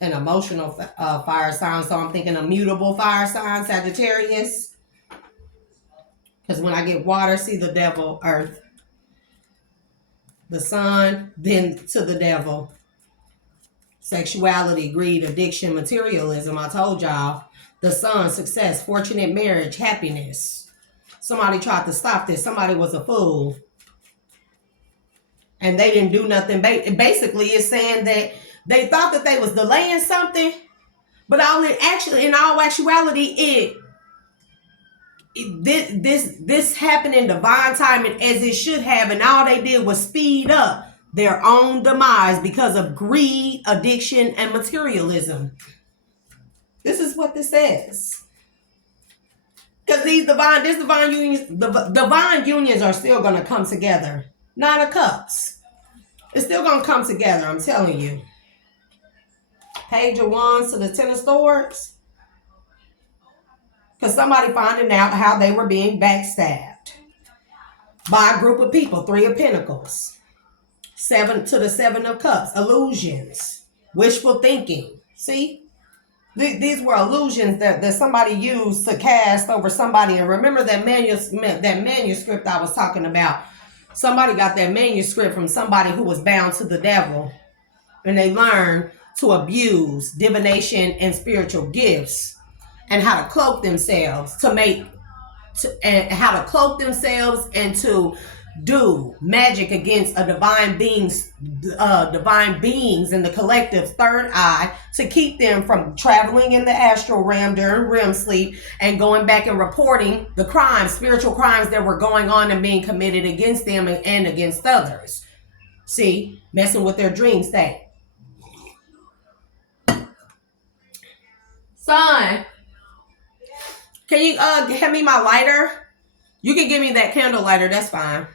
An emotional fire sign. So I'm thinking a mutable fire sign, Sagittarius. Because when I get water, see the devil, earth. The sun, then to the devil. Sexuality, greed, addiction, materialism. I told y'all. The sun, success, fortunate marriage, happiness. somebody tried to stop this. Somebody was a fool. And they didn't do nothing. Basically, it's saying that they thought that they was delaying something, but in all actuality, this happened in divine timing as it should have, and all they did was speed up their own demise because of greed, addiction, and materialism. This is what this says. Because divine unions are still going to come together. Nine of Cups. It's still going to come together, I'm telling you. Page of Wands to the Ten of Swords. Because somebody finding out how they were being backstabbed by a group of people. Three of Pentacles. 7 to the Seven of Cups. Illusions. Wishful thinking. See? These were illusions that somebody used to cast over somebody. And remember that manuscript I was talking about. Somebody got that manuscript from somebody who was bound to the devil. And they learned to abuse divination and spiritual gifts. And how to cloak themselves and to do magic against divine beings in the collective's third eye to keep them from traveling in the astral realm during REM sleep and going back and reporting the crimes, spiritual crimes that were going on and being committed against them and against others. See, messing with their dream state. Son, can you hand me my lighter? You can give me that candle lighter, that's fine.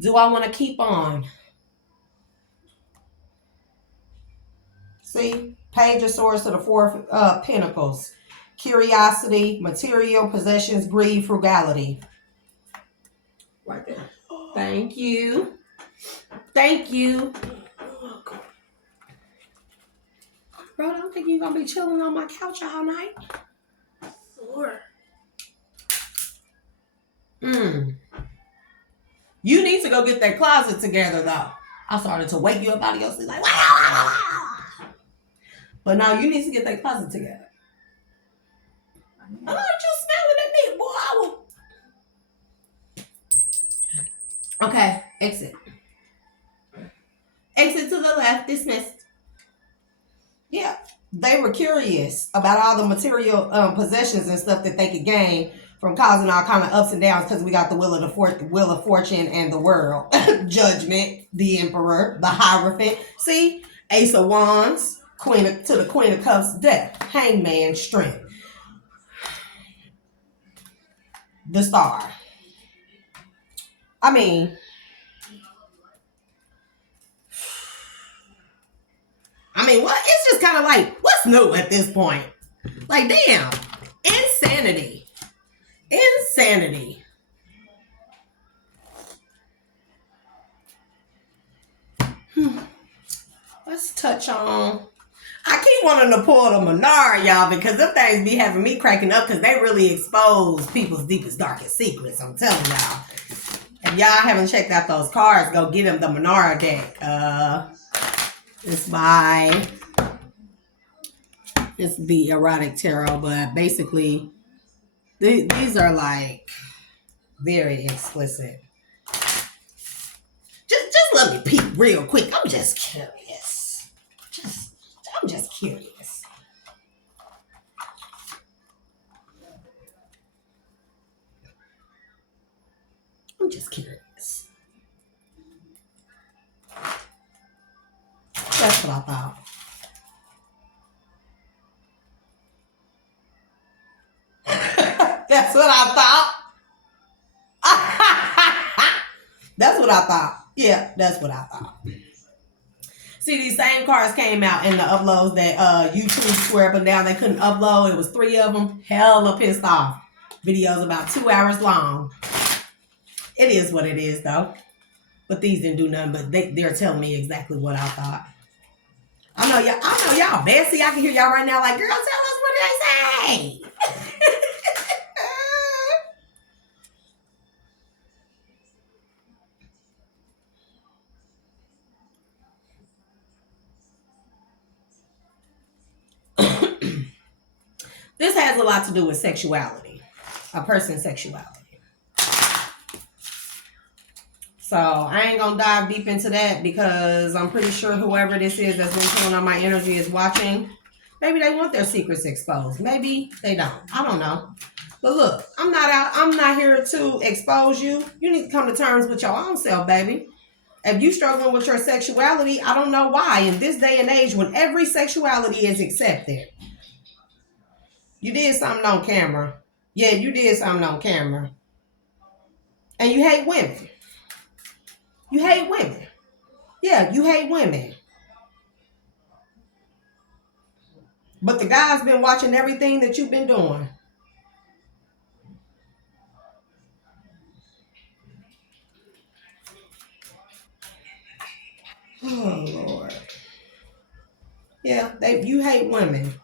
Do I want to keep on? See? Page of Swords to the Four of Pentacles. Curiosity, material, possessions, greed, frugality. Right there. Thank you. Thank you. Bro, I don't think you're going to be chilling on my couch all night. Sure. You need to go get that closet together, though. I started to wake you up out of your sleep like, wow. But now you need to get that closet together. I know you smelling at me, boy. Okay, exit. Exit to the left, dismissed. Yeah, they were curious about all the material possessions and stuff that they could gain from causing all kind of ups and downs because we got the Wheel of Fortune and the World. Judgment, the Emperor, the Hierophant. See? Ace of Wands, Queen of Cups, Death, Hangman, Strength. The Star. I mean, what? It's just kind of like, what's new at this point? Like, damn. Insanity. Insanity. Let's touch on. I keep wanting to pull the Menard, y'all, because them things be having me cracking up because they really expose people's deepest, darkest secrets. I'm telling y'all. If y'all haven't checked out those cards, go get them the Menard deck. It's the Erotic Tarot, but basically these are like very explicit. Just let me peek real quick. I'm just curious. I'm just curious. I'm just curious. That's what I thought. That's what I thought. That's what I thought. Yeah, that's what I thought. See, these same cards came out in the uploads that YouTube swear up and down they couldn't upload. It was 3 of them. Hella pissed off. Videos about 2 hours long. It is what it is, though. But these didn't do nothing, but they're telling me exactly what I thought. I know y'all bad. See, I can hear y'all right now like, girl, tell us what they say. This has a lot to do with sexuality. a person's sexuality. So I ain't gonna dive deep into that because I'm pretty sure whoever this is that's been pulling on my energy is watching. Maybe they want their secrets exposed. Maybe they don't. I don't know. But look, I'm not here to expose you. You need to come to terms with your own self, baby. If you struggling with your sexuality, I don't know why. In this day and age, when every sexuality is accepted, you did something on camera. Yeah, you did something on camera. And you hate women. You hate women. Yeah, you hate women. But the guy's been watching everything that you've been doing. Oh, Lord. Yeah, you hate women.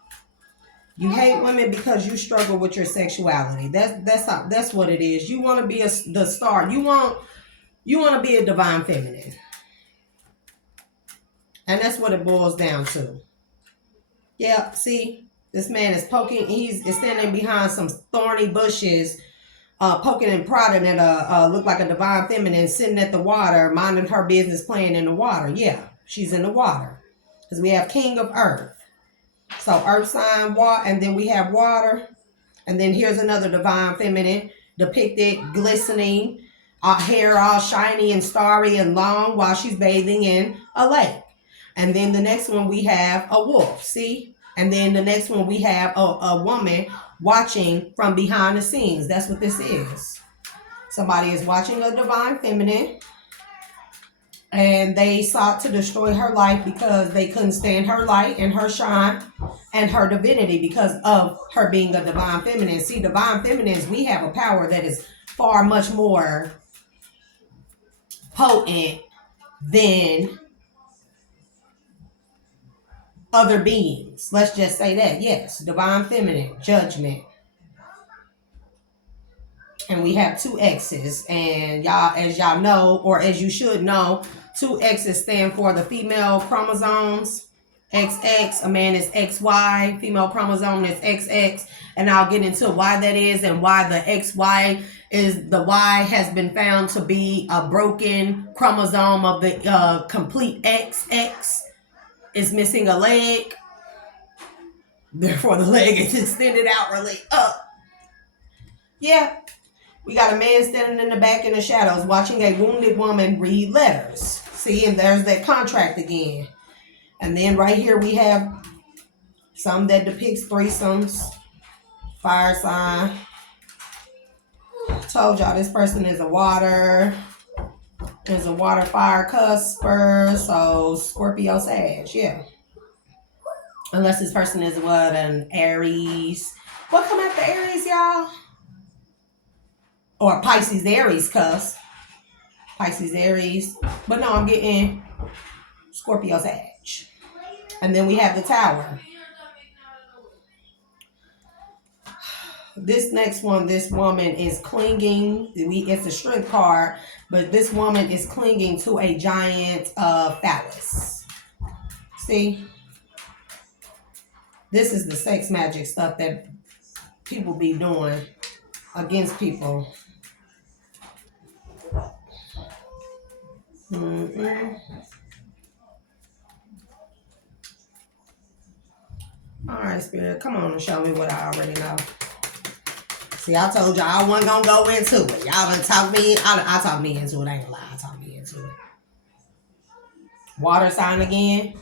You hate women because you struggle with your sexuality. That's what it is. You want to be the star. You want to be a divine feminine. And that's what it boils down to. Yeah, see, this man is poking. He's standing behind some thorny bushes, poking and prodding at look like a divine feminine sitting at the water, minding her business, playing in the water. Yeah, she's in the water. Because we have King of Earth. So earth sign, water, and then we have water. And then here's another divine feminine depicted glistening, hair all shiny and starry and long while she's bathing in a lake. And then the next one we have a wolf, see? And then the next one we have a woman watching from behind the scenes. That's what this is. Somebody is watching a divine feminine. And they sought to destroy her life because they couldn't stand her light and her shine and her divinity because of her being a divine feminine. See, divine feminines, we have a power that is far much more potent than other beings. Let's just say that. Yes, divine feminine, judgment. And we have 2 X's. And y'all, as y'all know, or as you should know, 2 X's stand for the female chromosomes. XX, a man is XY, female chromosome is XX. And I'll get into why that is and why the XY is, the Y has been found to be a broken chromosome of the complete XX. Is missing a leg. Therefore, the leg is extended outwardly up. Yeah. We got a man standing in the back in the shadows watching a wounded woman read letters. See, and there's that contract again. And then right here we have some that depicts threesomes. Fire sign. Told y'all this person is a water. Is a water fire cusper. So Scorpio Sag, yeah. Unless this person is what? An Aries. What come after Aries, y'all? Or Pisces, Aries, cusp. Pisces, Aries. But no, I'm getting Scorpio, Sag. And then we have the Tower. This next one, this woman is clinging. It's a strength card. But this woman is clinging to a giant phallus. See? This is the sex magic stuff that people be doing against people. Mm-mm. All right, Spirit, come on and show me what I already know. See, I told y'all I wasn't gonna go into it. Y'all been talk me. I talk me into it. I ain't gonna lie. I talk me into it. Water sign again.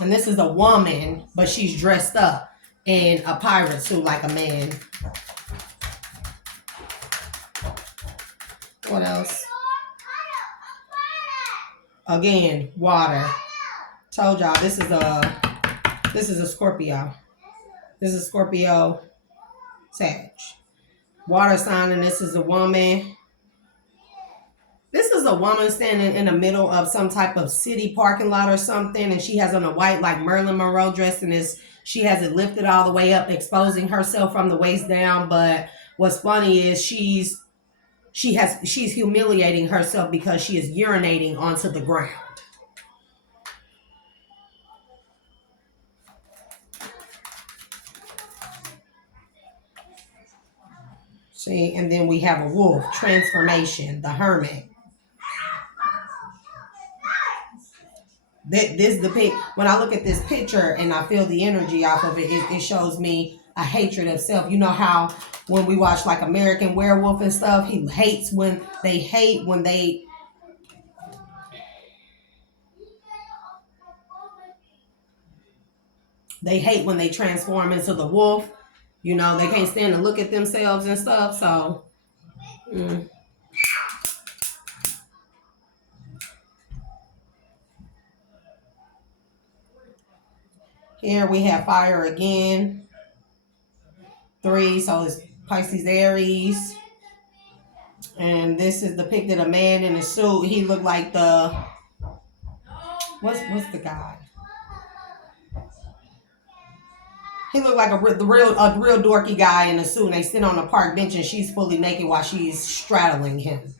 And this is a woman, but she's dressed up in a pirate suit like a man. What else? Again, water. Told y'all this is a Scorpio. This is Scorpio Sag. Water sign, and this is a woman. This is a woman standing in the middle of some type of city parking lot or something, and she has on a white like Marilyn Monroe dress, and she has it lifted all the way up, exposing herself from the waist down. But what's funny is she's humiliating herself because she is urinating onto the ground. See, and then we have a wolf, transformation, the hermit. This depict when I look at this picture and I feel the energy off of it, it shows me a hatred of self. You know how when we watch like American Werewolf and stuff, he hates when they hate when they transform into the wolf. You know, they can't stand to look at themselves and stuff. So here we have fire again. 3, so it's Pisces, Aries. And this is depicted a man in a suit. He looked like the what's the guy? He looked like a real dorky guy in a suit. And they sit on a park bench and she's fully naked while she's straddling him.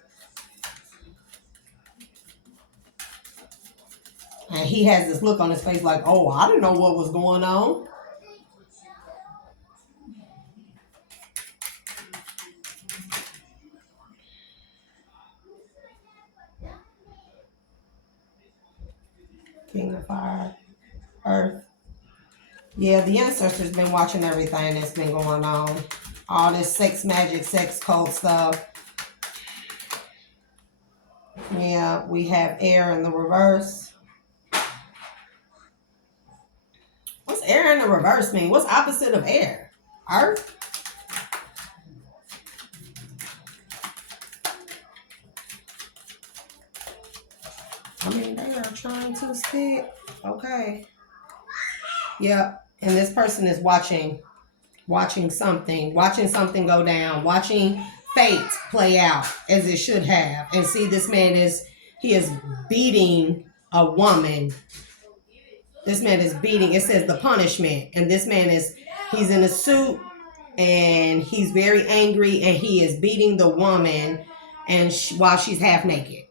And he has this look on his face like, oh, I didn't know what was going on. King of Fire, Earth. Yeah, the ancestors been watching everything that's been going on. All this sex magic, sex cult stuff. Yeah, we have air in the reverse. What's air in the reverse mean? What's opposite of air? Earth? I mean, they are trying to stick. Okay. Yep. And this person is watching something go down, watching fate play out as it should have. And see, this man is beating a woman. This man is beating, it says the punishment. And this man he's in a suit and he's very angry and he is beating the woman and while she's half naked.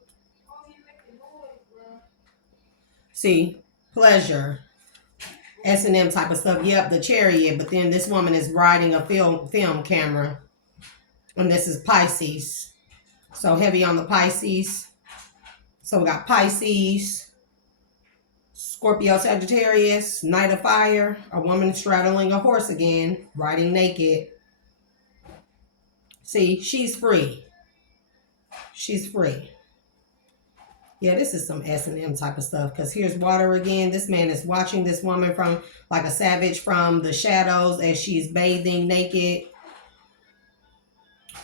See, pleasure. S&M type of stuff. Yep, the chariot. But then this woman is riding a film camera. And this is Pisces. So heavy on the Pisces. So we got Pisces, Scorpio, Sagittarius, Knight of Fire, a woman straddling a horse again, riding naked. See, she's free. She's free. Yeah, this is some S&M type of stuff because here's water again. This man is watching this woman from like a savage from the shadows as she's bathing naked.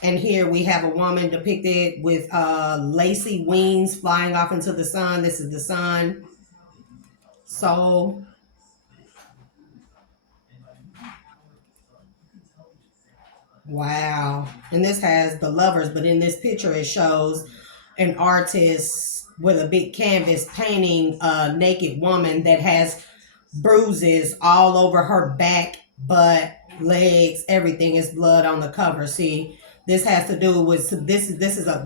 And here we have a woman depicted with lacy wings flying off into the sun. This is the sun. Soul. Wow. And this has the lovers, but in this picture it shows an artist with a big canvas painting a naked woman that has bruises all over her back, butt, legs, everything is blood on the cover. See, this has to do with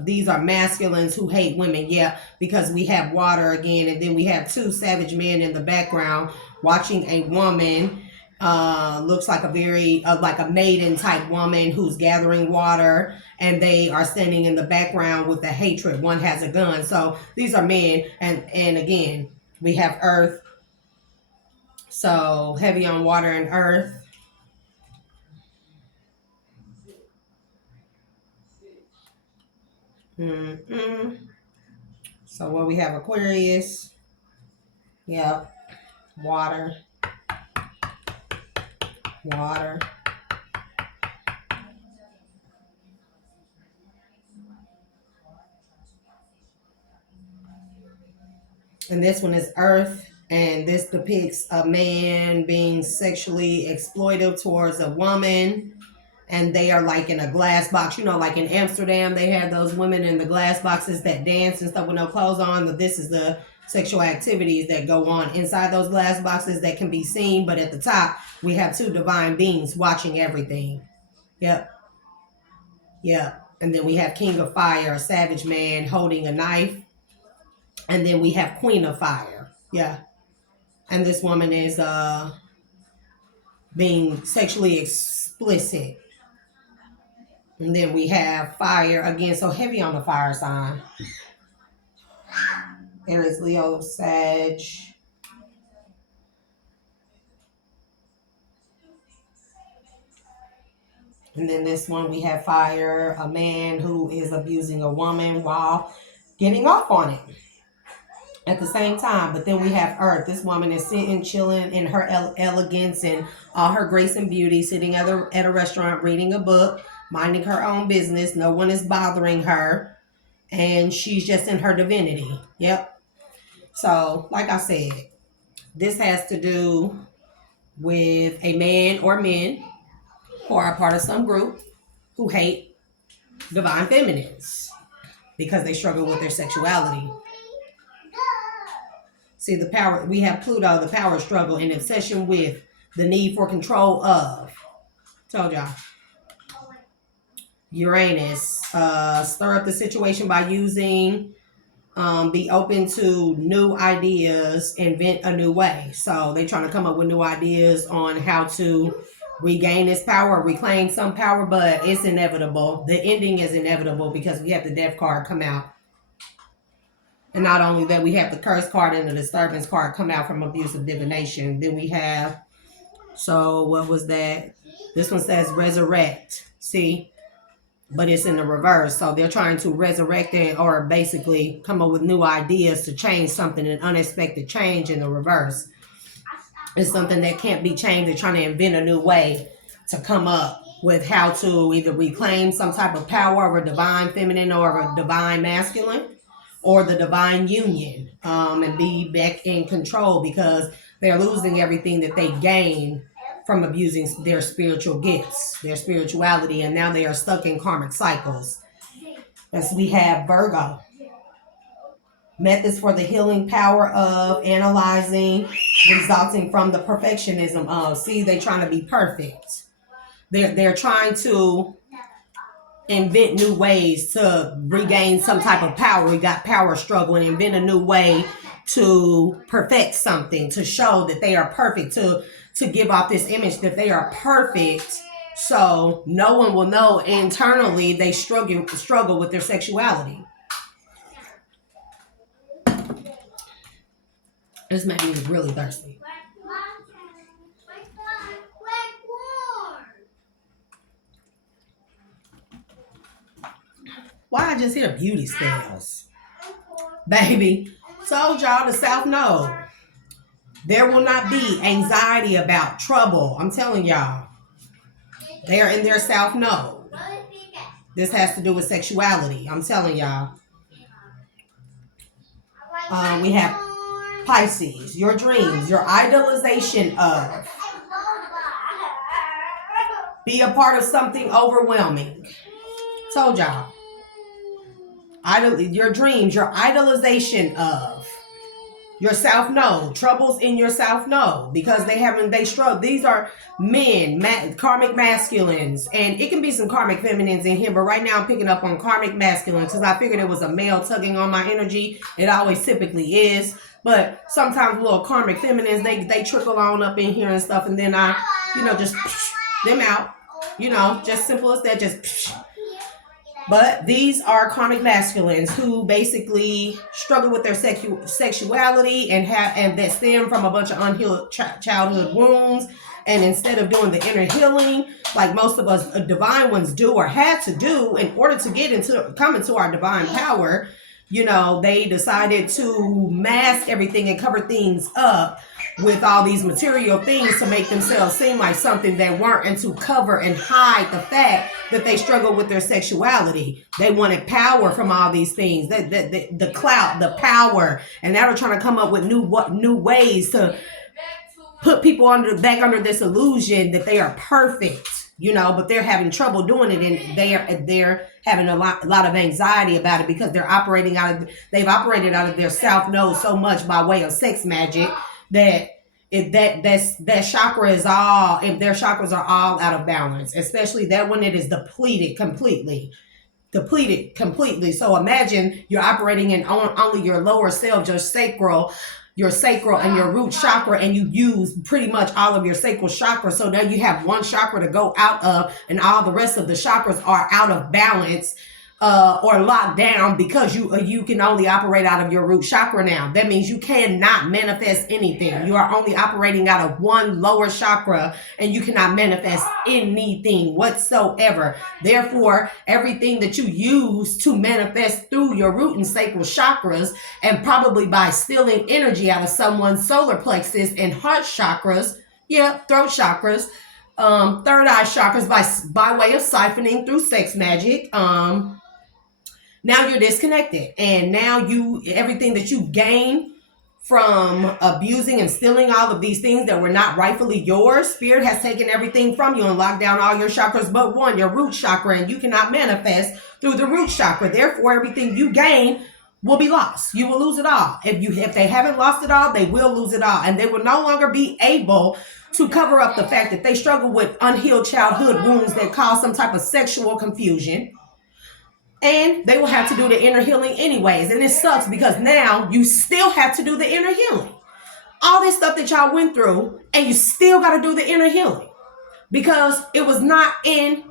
these are masculines who hate women. Yeah, because we have water again, and then we have 2 savage men in the background watching a woman. Looks like a very like a maiden type woman who's gathering water, and they are standing in the background with the hatred. One has a gun. So these are men, and again we have earth. So heavy on water and earth. So what we have, Aquarius. Yep. Water. And this one is earth. And this depicts a man being sexually exploitive towards a woman. And they are like in a glass box. You know, like in Amsterdam, they have those women in the glass boxes that dance and stuff with no clothes on. But this is the sexual activities that go on inside those glass boxes that can be seen. But at the top, we have 2 divine beings watching everything. Yep. And then we have King of Fire, a savage man holding a knife. And then we have Queen of Fire. Yeah. And this woman is being sexually explicit. And then we have fire again, so heavy on the fire sign. Aries, Leo, Sag. And then this one we have fire, a man who is abusing a woman while getting off on it at the same time. But then we have earth. This woman is sitting, chilling in her elegance and all her grace and beauty, sitting at a restaurant, reading a book, minding her own business. No one is bothering her. And she's just in her divinity. Yep. So, like I said, this has to do with a man or men who are a part of some group who hate divine feminines because they struggle with their sexuality. See, the power, we have Pluto, the power struggle, and obsession with the need for control of. Told y'all. Uranus, stir up the situation by using, be open to new ideas, invent a new way. So they trying to come up with new ideas on how to regain this power, or reclaim some power, but it's inevitable. The ending is inevitable because we have the death card come out. And not only that, we have the curse card and the disturbance card come out from abusive divination. Then we have, so what was that? This one says resurrect. See? But it's in the reverse. So they're trying to resurrect it, or basically come up with new ideas to change something, an unexpected change in the reverse. It's something that can't be changed. They're trying to invent a new way to come up with how to either reclaim some type of power of a divine feminine or a divine masculine, or the divine union, and be back in control because they're losing everything that they gain from abusing their spiritual gifts, their spirituality, and now they are stuck in karmic cycles. As we have Virgo. Methods for the healing power of analyzing, resulting from the perfectionism of, see, they trying to be perfect. They're trying to invent new ways to regain some type of power. We got power struggle, and invent a new way to perfect something, to show that they are perfect, to give off this image that they are perfect, so no one will know internally they struggle with their sexuality. This made me really thirsty. Why I just hear beauty spells? Baby, told y'all the South Node. There will not be anxiety about trouble. I'm telling y'all. They are in their South Node. This has to do with sexuality. I'm telling y'all. We have Pisces. Your dreams. Your idolization of. Be a part of something overwhelming. Told y'all. Your dreams, your idolization of your South Node, troubles in your South Node because they struggle. These are men, karmic masculines, and it can be some karmic feminines in here, but right now I'm picking up on karmic masculines because I figured it was a male tugging on my energy. It always typically is, but sometimes little karmic feminines, they trickle on up in here and stuff, and then I, just them out, just simple as that, just. But these are karmic masculines who basically struggle with their sexuality and that stem from a bunch of unhealed childhood wounds. And instead of doing the inner healing, like most of us divine ones do or had to do in order to come into our divine power, they decided to mask everything and cover things up with all these material things to make themselves seem like something they weren't, and to cover and hide the fact that they struggle with their sexuality. They wanted power from all these things, the clout, the power, and now they're trying to come up with new ways to put people back under this illusion that they are perfect, but they're having trouble doing it, and they're having a lot of anxiety about it because they've operated out of their South Node so much by way of sex magic that that chakra is all, if their chakras are all out of balance, especially that one, it is depleted completely. So imagine you're operating in only your lower self, your your sacral and your root chakra, and you use pretty much all of your sacral chakra. So now you have one chakra to go out of, and all the rest of the chakras are out of balance or locked down because you can only operate out of your root chakra now. That means you cannot manifest anything. You are only operating out of one lower chakra, and you cannot manifest anything whatsoever. Therefore, everything that you use to manifest through your root and sacral chakras, and probably by stealing energy out of someone's solar plexus and heart chakras, throat chakras, third eye chakras by way of siphoning through sex magic, now you're disconnected, and now everything that you gain from abusing and stealing all of these things that were not rightfully yours, Spirit has taken everything from you and locked down all your chakras but one, your root chakra, and you cannot manifest through the root chakra. Therefore, everything you gain will be lost. You will lose it all. If they haven't lost it all, they will lose it all, and they will no longer be able to cover up the fact that they struggle with unhealed childhood wounds that cause some type of sexual confusion. And they will have to do the inner healing anyways. And it sucks because now you still have to do the inner healing. All this stuff that y'all went through, and you still got to do the inner healing because it was not written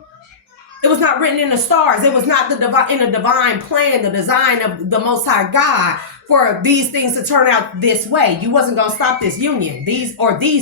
in the stars. It was not in the divine plan, the design of the Most High God for these things to turn out this way. You wasn't going to stop this union. These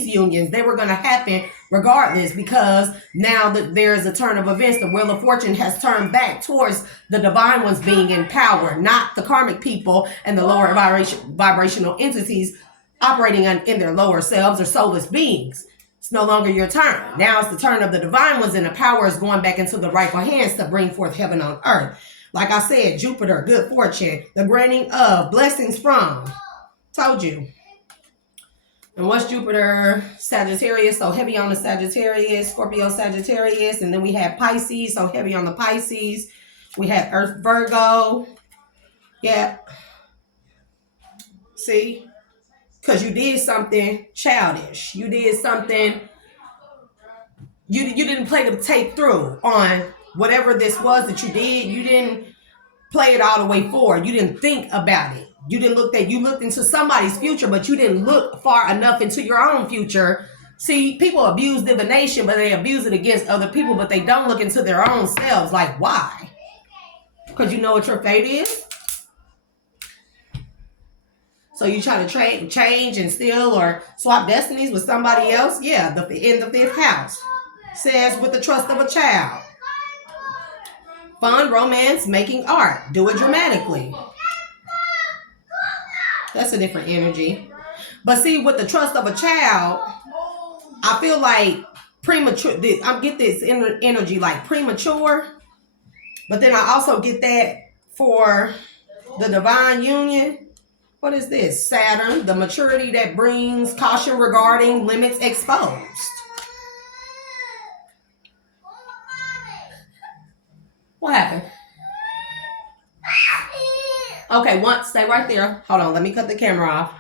unions, they were going to happen regardless, because now that there is a turn of events, the Wheel of Fortune has turned back towards the divine ones being in power, not the karmic people and the lower vibrational entities operating in their lower selves or soulless beings. It's no longer your turn. Now it's the turn of the divine ones, and the power is going back into the rightful hands to bring forth heaven on earth. Like I said, Jupiter, good fortune, the granting of blessings from. Told you. And what's Jupiter? Sagittarius, so heavy on the Sagittarius, Scorpio, Sagittarius. And then we have Pisces, so heavy on the Pisces. We have Earth, Virgo. Yeah. See? Because you did something childish. You did something. You didn't play the tape through on whatever this was that you did. You didn't play it all the way forward. You didn't think about it. You looked into somebody's future, but you didn't look far enough into your own future. See, people abuse divination, but they abuse it against other people, but they don't look into their own selves. Like, why? Because you know what your fate is? So you try to change and steal or swap destinies with somebody else? Yeah, in the 5th house. Says with the trust of a child. Fun, romance, making art. Do it dramatically. That's a different energy. But see, with the trust of a child, I feel like premature. I get this energy like premature. But then I also get that for the divine union. What is this? Saturn, the maturity that brings caution regarding limits exposed. What happened? Okay, stay right there. Hold on, let me cut the camera off.